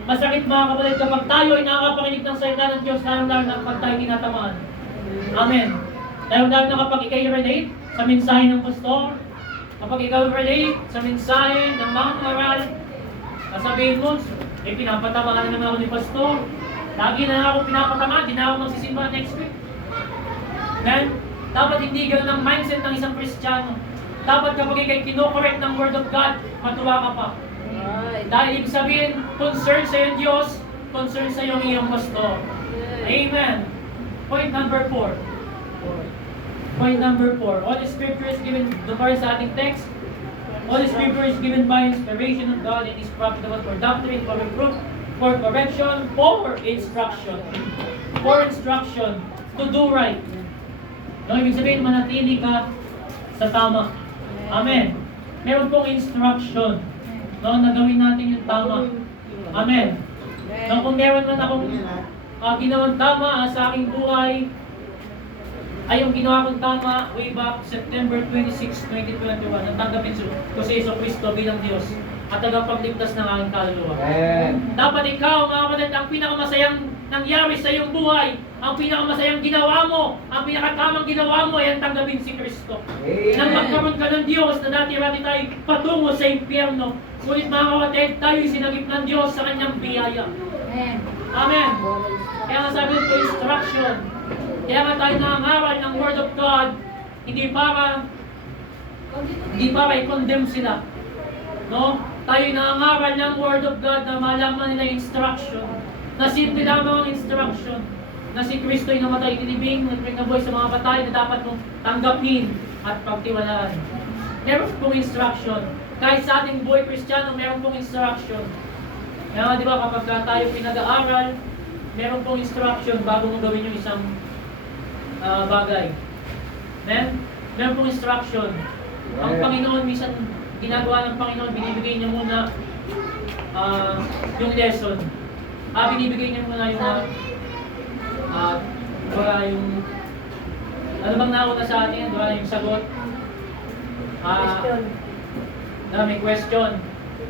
Masakit mga kapatid kapag tayo ay nakakapakinig ng salita ng Diyos, lalo-lalo na kapag tayo tinatamaan. Amen. Lalo-lalo na kapag ikaw relate sa mensahe ng pastor, kapag ikaw relate sa mensahe ng mga moral, sasabihin mo, pinapatama ka na naman ako ni pastor. Lagi na ako pinapatama, di na ako magsisimba next week. Then, dapat hindi ganun ang mindset ng isang Kristiyano. Dapat kapag ikay kino-correct ng Word of God, matuwa ka pa. Dahil ibig sabihin, concern sa iyong Diyos, concern sa iyong pastor. Amen. Point number 4. Point number 4. All the Scripture is given, para sa ating text, all the Scripture is given by inspiration of God and is profitable for doctrine, for reproof, for correction, for instruction. For instruction, to do right. No, ibig sabihin, manatili ka sa tama. Amen. Meron pong instruction, no, na gawin natin yung tama. Amen. No, kung meron man akong ginawang tama sa aking buhay, ay yung ginawa kong tama way back September 26, 2021, nang tanggapin ko si Yesu Cristo bilang Diyos at tagapagligtas ng aking kaluluwa. Amen. Dapat ikaw, mga kapatid, ang pinakamasayang nangyari sa iyong buhay, ang pinakamasayang ginawa mo, ang pinakatamang ginawa mo ay ang tanggapin si Kristo. Amen. Nang magkaroon ka ng Diyos na dati-rati tayo patungo sa impyerno, ngunit mga kapatid, tayo'y sinagip ng Diyos sa kanyang biyaya. Amen. Kaya nga sabi ko, instruction. Kaya nga tayo nangangaral ng Word of God, hindi para i-condemn sila. No? Tayo nangangaral ng Word of God na malaman nila instruction. Na simple lamang ang instruction. na si Kristo ay namatay, tinibing, nabuhay sa mga patay na dapat mong tanggapin at pagtiwalaan. Meron pong instruction. Kahit sa ating buhay Kristiyano, meron pong instruction. Kaya di ba kapag tayo pinag-aaral, meron pong instruction bago mo gawin yung isang bagay. Meron pong instruction. Ang Panginoon, minsan ginagawa ng Panginoon, binibigay niya muna yung lesson. Binibigay niya muna yung yung ano bang nauna sa atin, yung sagot. Question. May question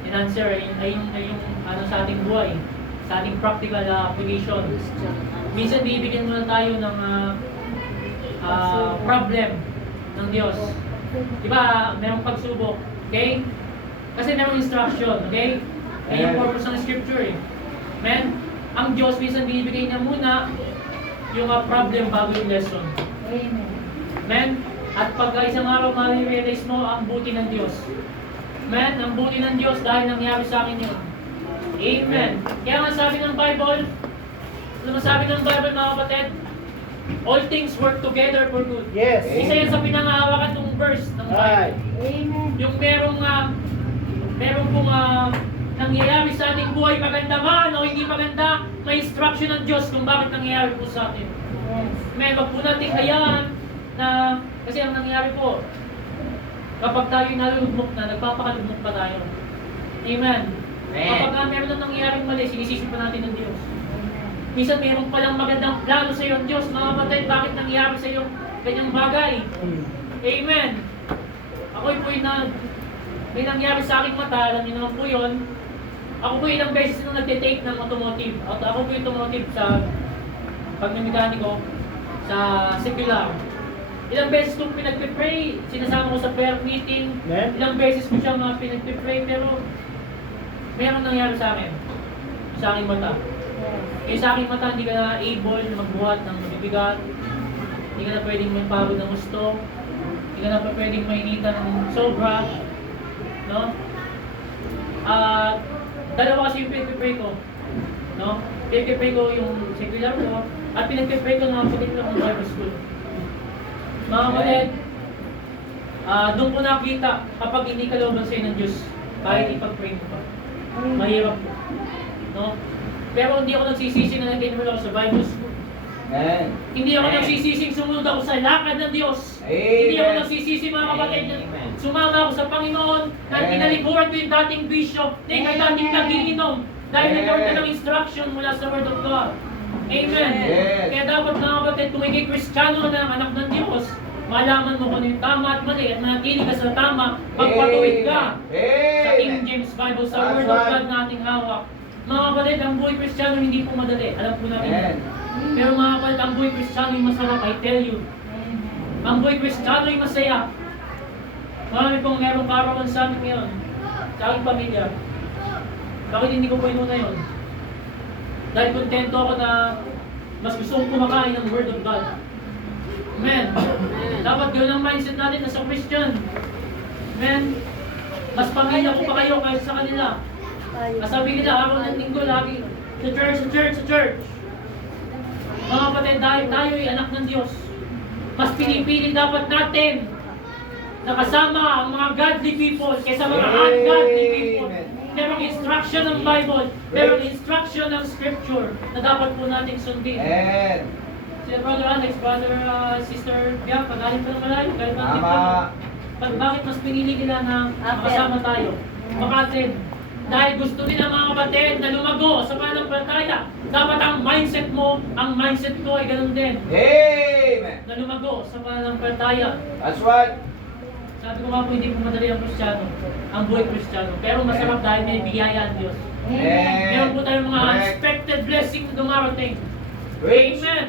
and answer ay yung ano sa ating buhay, sa ating practical application. Minsan bibigyan muna tayo ng problem ng Diyos. Diba, merong pagsubok, okay? Kasi merong instruction, okay? Kaya yung purpose ng scripture eh. Amen? Ang Diyos, minsan binibigay niya muna yung problem bago yung lesson. Amen. Amen? At pag isang araw ma-realize mo ang buti ng Diyos. Amen? Ang buti ng Diyos dahil nangyari sa akin yun. Amen. Kaya nga sabi ng Bible, ano sabi ng Bible mga kapatid? All things work together for good. Yes. Isa yan sa pinangahawakan ng verse ng Right. Bible. Amen. Yung merong pong nangyayari sa ating buhay, maganda man o hindi maganda, may instruction ng Diyos kung bakit nangyayari po sa atin. Yes. May wag po natin hayaan na, kasi ang nangyayari po, kapag tayo nalulugmok na, nagpapakalugmok pa tayo. Amen. Kapag meron na nangyayaring mali, sinisisi pa natin ng Diyos. Minsan meron palang magandang plano sa iyo ng Diyos, mga kapatid, bakit nangyayari sa iyo ganyang bagay? Amen. Ako'y po'y may nangyari sa aking mata, alam niyo naman po yun. Ako po ilang beses nung nagtitake ng automotive. At ako po yung automotive sa pagmamikaniko sa secular. Ilang beses kong pinagpipray, sinasama ko sa prayer meeting. Amen. Ilang beses ko siyang pinagpipray, pero mayroong nangyari sa akin. Sa aking mata. Eh sa aking mata, hindi ka na able na magbuhat ng mabibigat. Hindi ka na pwedeng may pagod ng gusto. Hindi ka na pwedeng mainitan ng sobra. No? Dalawa kasi yung pinagpipray ko. No? Pinagpipray ko yung secular ko at pinagpipray ko ng particular ng Bible school. Mga kapatid, doon ko nakita kapag hindi ka looban sa'yo ng Diyos, kahit ipag-pray mo pa. Mahirap po. No? Pero hindi ako nagsisisi na nag-enroll ako sa Bible school. Amen. Hindi ako Amen. nagsisising sumunod ako sa lakad ng Diyos. Amen. Hindi ako nagsisisi mga kapatid. Amen. Sumama ako sa Panginoon na Amen. tinalikuran ko yung dating bisyo na yung dating nagiinom dahil Amen. nagkaroon ka ng instruction mula sa Word of God. Amen. Yes. Kaya dapat mga kapatid, kung ikay Kristiyano na ng anak ng Diyos, malaman mo kung ano yung tama at mali at manatili ka sa tama, magpatuwid ka sa King Amen. James Bible, sa That's Word of right. God na ating hawak. Mga kapatid, ang buhay Kristiyano hindi po madali. Alam po natin. Amen. Pero mga kapatid, ang buhay Kristiyano yung masarap, I tell you. Ang buhay Kristiyano yung masaya. Marami pong merong karawan sa amin ngayon, sa aking pamilya. Bakit hindi ko po inuna yun? Dahil kontento ako na mas gusto kong kumakain ng Word of God. Amen. Dapat gano'n ang mindset natin as a Christian. Amen. Mas pamilya ko pa kayo kaysa sa kanila. Kasabi nila, araw ng linggo, lagi sa church, sa church, sa church. Mga kapatid, dahil tayo ay anak ng Diyos, mas pinipili dapat natin na kasama ang mga godly people kaysa mga ungodly people. Merong instruction ng Bible, merong instruction ng Scripture na dapat po nating sundin. Amen. Si Brother Alex, Sister Bia, pag-alim pa ng malayo, kahit bakit Tama. bakit mas pinili nila na makasama tayo? Makatid. Dahil gusto nila mga kapatid na lumago sa pananampalataya. Dapat ang mindset mo, ang mindset ko ay ganun din. Amen. Na lumago sa pananampalataya. That's right. Sabi ko nga po, hindi po madali ang Kristiyano, ang buhay Kristiyano. Pero masarap dahil may biyaya ang Diyos. Meron po tayong mga Correct. unexpected blessing na dumarating. Preach. Amen.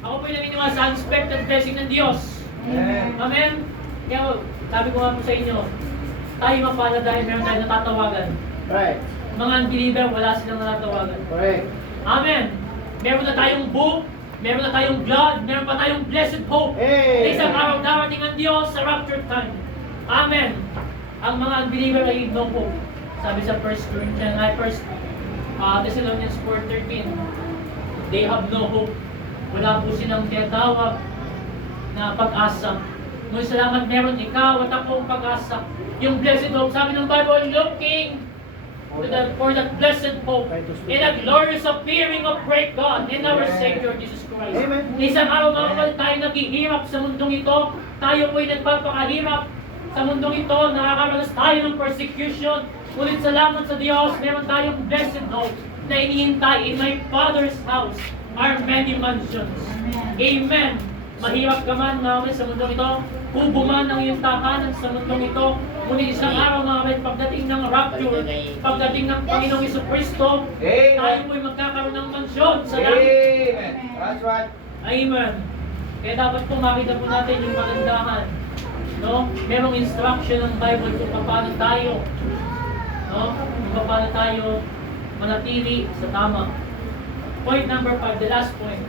Ako po yung naniniwala sa unexpected blessing ng Diyos. Amen. Amen. Kaya sabi ko nga po sa inyo, tayo mapala dahil meron tayong natatawagan. Right. Mga unbeliever, wala silang natatawagan. Correct. Amen. Meron na tayong book, meron na tayong blood, meron pa tayong blessed hope. Hey. Isang araw darating ang Diyos sa rapture time. Amen. Ang mga unbeliever ay no hope. Sabi sa 1 Thessalonians 4:13, they have no hope. Wala po silang tinatawag na pag-asa. Ngunit salamat meron ikaw at ako ang pag-asa. Yung blessed hope, sabi ng Bible, looking for that blessed hope and a glorious appearing of great God and our Savior Jesus Christ. Amen. Isang araw mga kapatid, tayo naghihirap sa mundong ito. Tayo po'y nagpapakahirap sa mundong ito. Nakakaranas tayo ng persecution. Ngunit salamat sa Diyos, meron tayong blessed hope na inihintay. In my Father's house are many mansions. Amen. Mahirap ka man mga kapatid sa mundong ito. Kubo man ang iyong tahanan sa mundong ito. Ngunit isang araw mga kapatid, pagdating ng rapture, pagdating ng Panginoong Jesucristo, tayo po'y magkakaroon ng mansyon sa langit. Amen. That's right. Amen. Kaya dapat po makita po natin yung kagandahan. No? Merong instruction ng Bible kung paano tayo, no? Kung paano tayo manatili sa tama. Point number 5, the last point.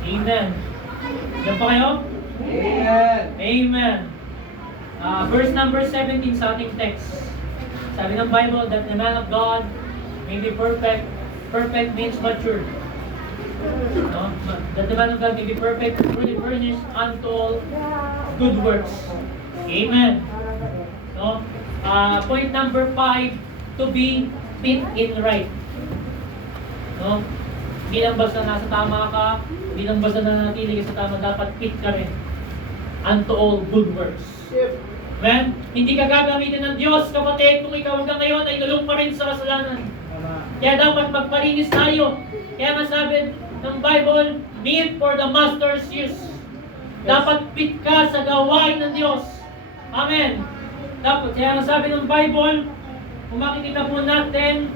Amen. Yan pa kayo? Amen. Amen. Verse number 17 sa ating text. Sabi ng Bible that the man of God may be perfect. Perfect means mature. No? That the man of God may be perfect, truly furnished unto all good works. Amen. No? Point number 5, to be fit in right. No? Hindi lang basta nasa tama ka, hindi lang basta nanatili ka sa tama, dapat fit ka rin unto all good works. Amen? Hindi ka gagamitin ng Diyos, kapatid, kung ikaw hanggang ngayon ay nalung pa rin sa kasalanan. Kaya dapat magpalinis tayo. Kaya nga sabi ng Bible, meet for the master's use. Dapat fit ka sa gawain ng Diyos. Amen. Dapat, kaya nga sabi ng Bible, kung makikita po natin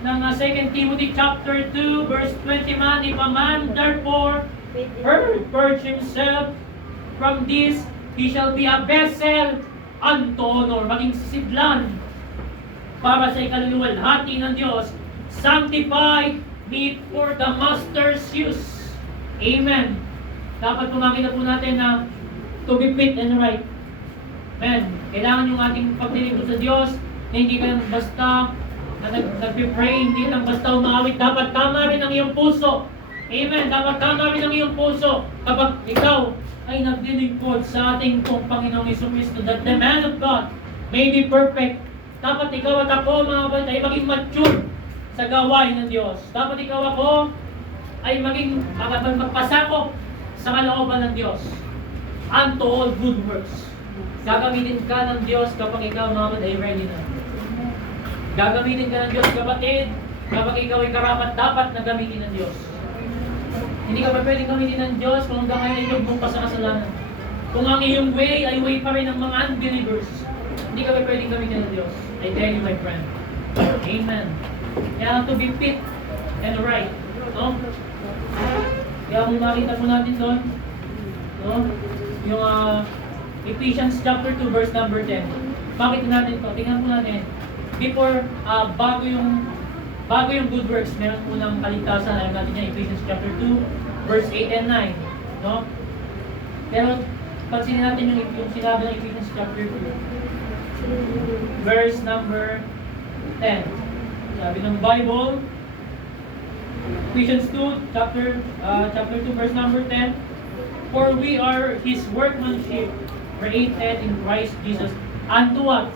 ng 2 Timothy chapter 2 verse 21, if a man therefore purge himself from this, he shall be a vessel unto honor, maging sisidlan para sa ikaluluwalhati ng Diyos, sanctified, meet for the master's use. Amen. Dapat po makita po natin na to be fit and right. Amen. Kailangan yung ating paglilingkod sa Diyos na hindi ka lang basta na nag-pray, hindi lang basta umawit. Dapat tama rin ang iyong puso. Amen. Dapat tama rin ang iyong puso kapag ikaw ay naglilingkod sa ating pong Panginoong Jesucristo, that the man of God may be perfect. Dapat ikaw at ako, mga kapatid, ay maging mature sa gawain ng Diyos. Dapat ikaw ako ay maging magpasakop sa kalooban ng Diyos unto all good works. Gagamitin ka ng Diyos kapag ikaw, mga kapatid, ay ready na. Gagamitin ka ng Diyos, kapatid, kapag ikaw ay karapat dapat na gamitin ng Diyos. Hindi ka pa pwedeng gamitin ng Diyos kung hanggang ngayon ay lubog pa sa kasalanan. Kung ang iyong way ay way pa rin ng mga unbelievers, hindi ka pa pwedeng gamitin ng Diyos. I tell you, my friend. Amen. Kaya to be fit and right. No? Kaya kung makita po natin doon, no? Yung Ephesians chapter 2 verse number 10. Bakit natin to? Tingnan po natin. Before, bago yung good works, meron unang kaligtasan. Alam natin yan, Ephesians chapter 2 verse 8 and 9. No? Pero pansinin natin yung sinabi ng Ephesians chapter 2 verse number 10. Sabi ng Bible, Ephesians 2 chapter 2 verse number 10, for we are His workmanship, created in Christ Jesus unto what?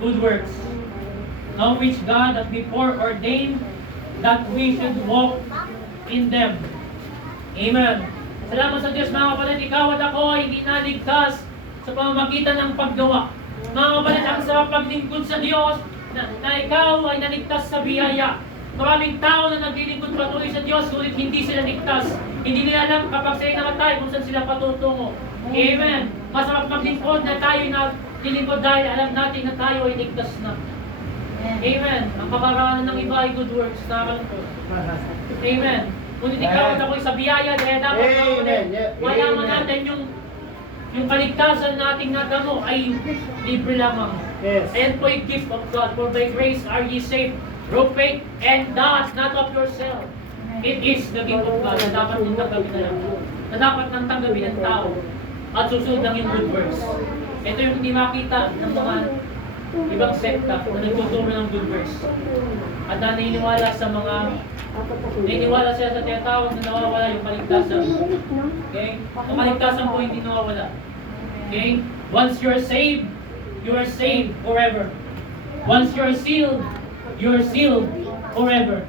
Good works, now which God hath before ordained that we should walk in them. Amen. Salamat sa Diyos, mga kapatid, ikaw at ako ay hindi naligtas sa pamamagitan ng paggawa. Mga kapatid, ang sarap paglingkod sa Diyos na ikaw ay naligtas sa biyaya. Maraming tao na naglilingkod patuloy sa Diyos, ngunit hindi sila ligtas. Hindi nila alam kapag sila namatay kung saan sila patutungo. Amen. Masarap maglingkod na tayo na lilingkod dahil alam natin na tayo ay ligtas na. Amen. Ang kaparaanan ng iba ay good works. Nakakalungkot. Amen. Ngunit ikaw at ako sa biyaya, kaya dapat malaman natin yung kaligtasan nating natamo ay libre lamang. Yes. Ayan po yung gift of God. For by grace are ye saved through faith, and that not of yourself. It is the gift of God na dapat nang tanggapin na lang. Na dapat nang tanggapin ng tao at susunod lang yung good works. Ito yung hindi makita ng mga ibang sekta na nagtuturo ng good works. At naniniwala sila sa tinatawag na nawawala yung kaligtasan. Okay? Ang kaligtasan po hindi nawawala. Okay? Once you're saved, you are saved forever. Once you're sealed forever.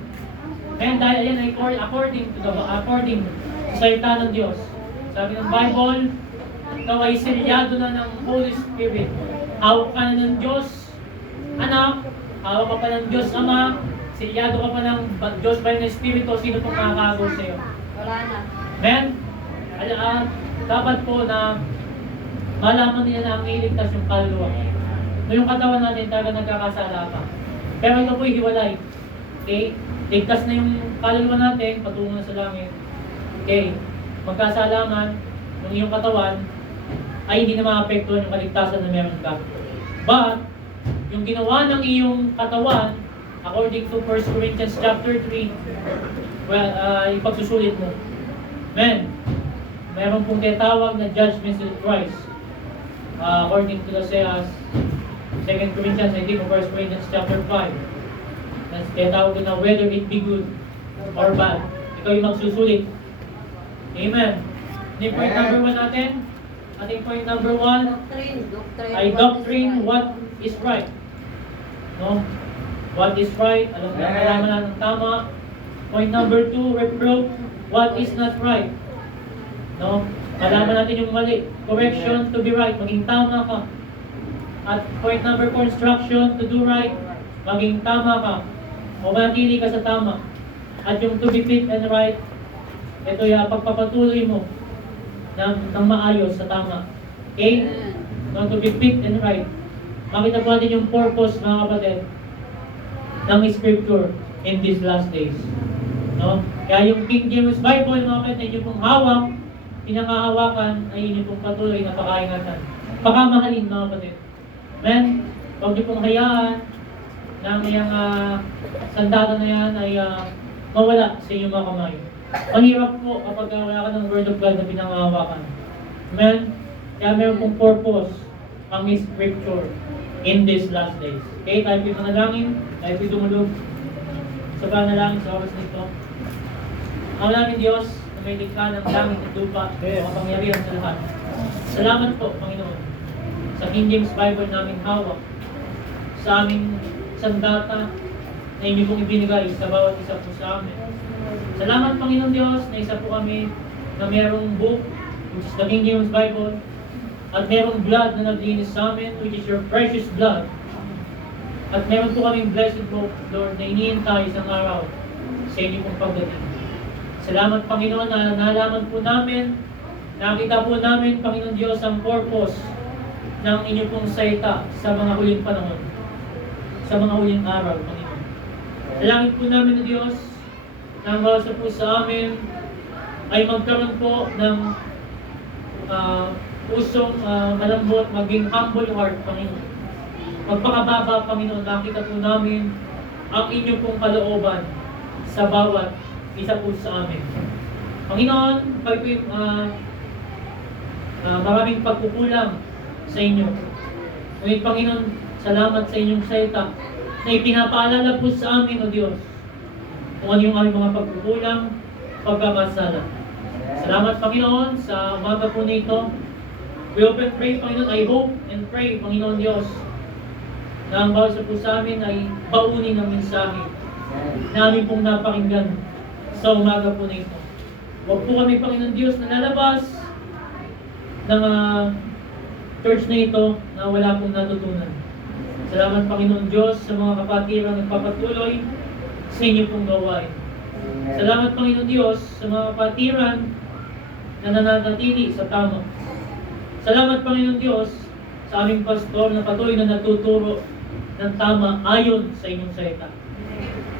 And dahil yan ay according sa salita ng Diyos. Sabi ng Bible, ikaw ay selyado na ng Holy Spirit. Hawak ka na ng Diyos Anak, hawak ka pa ng Diyos Ama, selyado ka pa ng Diyos by ng Espiritu, sino pong makakagaw sa iyo? Wala na. Amen? Dapat po na malaman nila na ang iligtas yung kaluluwa. No, yung katawan natin talaga nagkakasala pa. Pero ito po'y hiwalay. Okay? Ligtas na yung kaluluwa natin, patungo na sa langit. Okay? Magkasalaman, ng iyong katawan, ay hindi na maapektuhan yung kaligtasan na meron ka. But, yung ginawa ng iyong katawan, according to 1 Corinthians chapter 3, well, ipagsusulit mo. Amen. Meron pong tinatawag na judgment seat of Christ. According to the 2 Corinthians, I think, 1 Corinthians chapter 5. That's tinatawag na whether it be good or bad. Ikaw yung magsusulit. Amen. Yung point number 1 natin, ating point number 1, ay doctrine what is right. No? What is right, alam na kailangan na ng tama. Point number 2, reproof what is not right. No? Malaman natin yung mali. Correction to be right, maging tama ka. At point number 4, instruction to do right, maging tama ka. O manatili ka sa tama. At yung to be fit and right, ito yung pagpapatuloy mo ng maayos sa tama. Okay? No, to be fit and right. Makita po natin yung purpose, mga kapatid, ng Scripture in these last days. No? Kaya yung King James Bible, mga kapatid, yung pong hawak, pinakahawakan ay yun yung pong patuloy na pakaingatan. Pakamahalin, mga kapatid. Amen? Huwag niyo pong hayaan na mayang sandata na yan ay mawala sa inyong mga kamay. Mahirap po kapag wala ka ng Word of God na pinangahawakan. Amen? Kaya meron pong purpose ang Scripture in these last days. Okay, tayo po'y manalangin, tayo po'y dumulog sa panalangin sa oras nito. Ang namin Diyos na may likha ng langit at lupa, makapangyarihan sa lahat. Salamat po, Panginoon, sa King James Bible namin hawak, sa aming sandata na inyo pong ibinigay sa bawat isa po sa amin. Salamat, Panginoon Diyos, na isa po kami na mayroong book, which is the King James Bible, at mayroong blood na naglinis sa amin, which is your precious blood. At meron po kaming blessed book, Lord, na iniintay isang araw sa inyo pong pagdating. Salamat, Panginoon, na nalaman po namin, nakita po namin, Panginoon Diyos, ang purpose ng inyo pong salita sa mga huling panahon, sa mga huling araw, Panginoon. Dalangin po namin na Diyos, na ang bawat po sa amin ay magkaroon po ng pusong malambot, maging humble heart, Panginoon. Magpakababa, Panginoon, nakita po namin ang inyong pong kalooban sa bawat isa po sa amin. Panginoon, maraming pagkukulang sa inyo. Ngunit, Panginoon, salamat sa inyong salita na ipinapaalala po sa amin, O Diyos, kung ano yung aming mga pagkukulang, pagkakasala. Salamat, Panginoon, sa umaga po nito. We open pray, Panginoon, I hope and pray, Panginoon Diyos, na ang bawat po sa amin ay baunin ng mensahe na aming pong napakinggan sa umaga po nito. Huwag po kami, Panginoon Diyos, na lalabas ng church na ito na wala pong natutunan. Salamat, Panginoon Diyos, sa mga kapatirang nagpapatuloy sa inyo pong gawain. Salamat, Panginoon Diyos, sa mga kapatiran na nananatili sa tama. Salamat, Panginoon Diyos, sa aming pastor na patuloy na natuturo ng tama ayon sa inyong salita.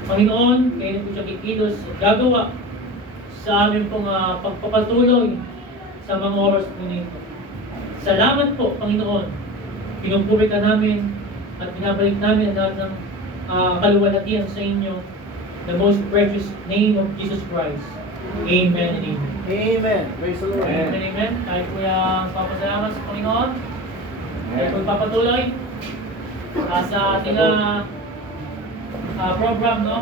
Panginoon, kayo na po siya kikilos at gagawa sa aming pong pagpapatuloy sa mga oras po nito. Salamat po, Panginoon. Pinupuri ka namin at binabalik namin ang lahat ng kaluwalhatian sa inyo. The most precious name of Jesus Christ. Amen and amen. Amen. Praise the Lord. Amen and amen. Tayo po yung papasalamat sa Panginoon. Tayo po papatuloy. sa ating program, no?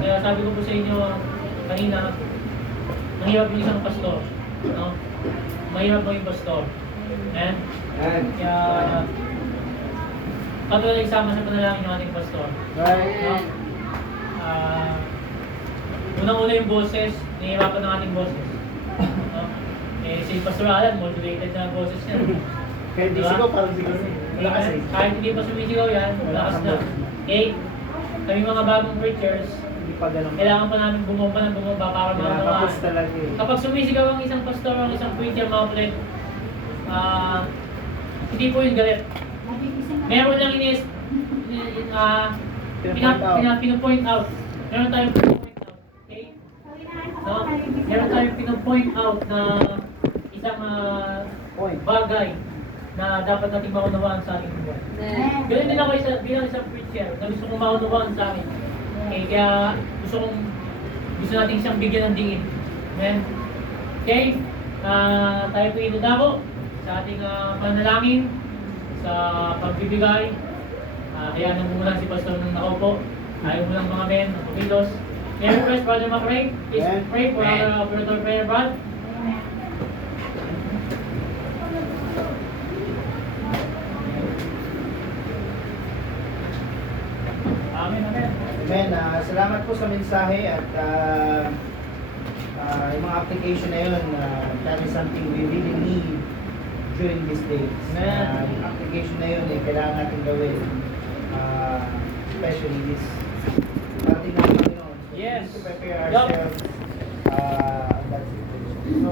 Kaya sabi ko po sa inyo kanina, mahirap yung isang pastor, no? Mahirap mo yung pastor. And kaya patuloy isama sa panalangin ng ating pastor. No? Unang-una yung boses, nahihirapan ng ating boses. No? Si Pastor Alan, modulated na ang boses niya. Kahit di Diba? sigaw, parang sigaw niya. Malakas eh. Kahit hindi pa sumisigaw yan, malakas na. Okay? Kami mga bagong preachers, Hindi pa ganun. kailangan pa namin bumomba ng bumomba para Nakakapos maunawaan. talaga eh. Kapag sumisigaw ang isang pastor, ang isang preacher, mga ulit, hindi po yung galit. Meron lang pino-point out. Meron tayong pino-point out. Okay? No? Meron tayong pino-point out na isang Point. bagay na dapat nating maunawaan sa ating buhay. Ganun din ako bilang isang preacher na gusto kong maunawaan sa akin. Okay, kaya gusto natin siyang bigyan ng diin. Amen? Okay? Tayo po inudako sa ating panalangin, sa pagbibigay. Kaya nang muna si Pastor nang nakaupo. Ayaw mo lang mga men, kumilos. May request, Brother McRae. Please Amen. pray for our operator prayer, Brad. Amen, amen. Amen. Salamat po sa mensahe at yung mga application na yun, that is something we really need during these days. Amen. Yung application na yun, kailangan natin gawin. Especially this parating ng Panginoon. So, Yes. we need to prepare Yup. ourselves. That's it. So,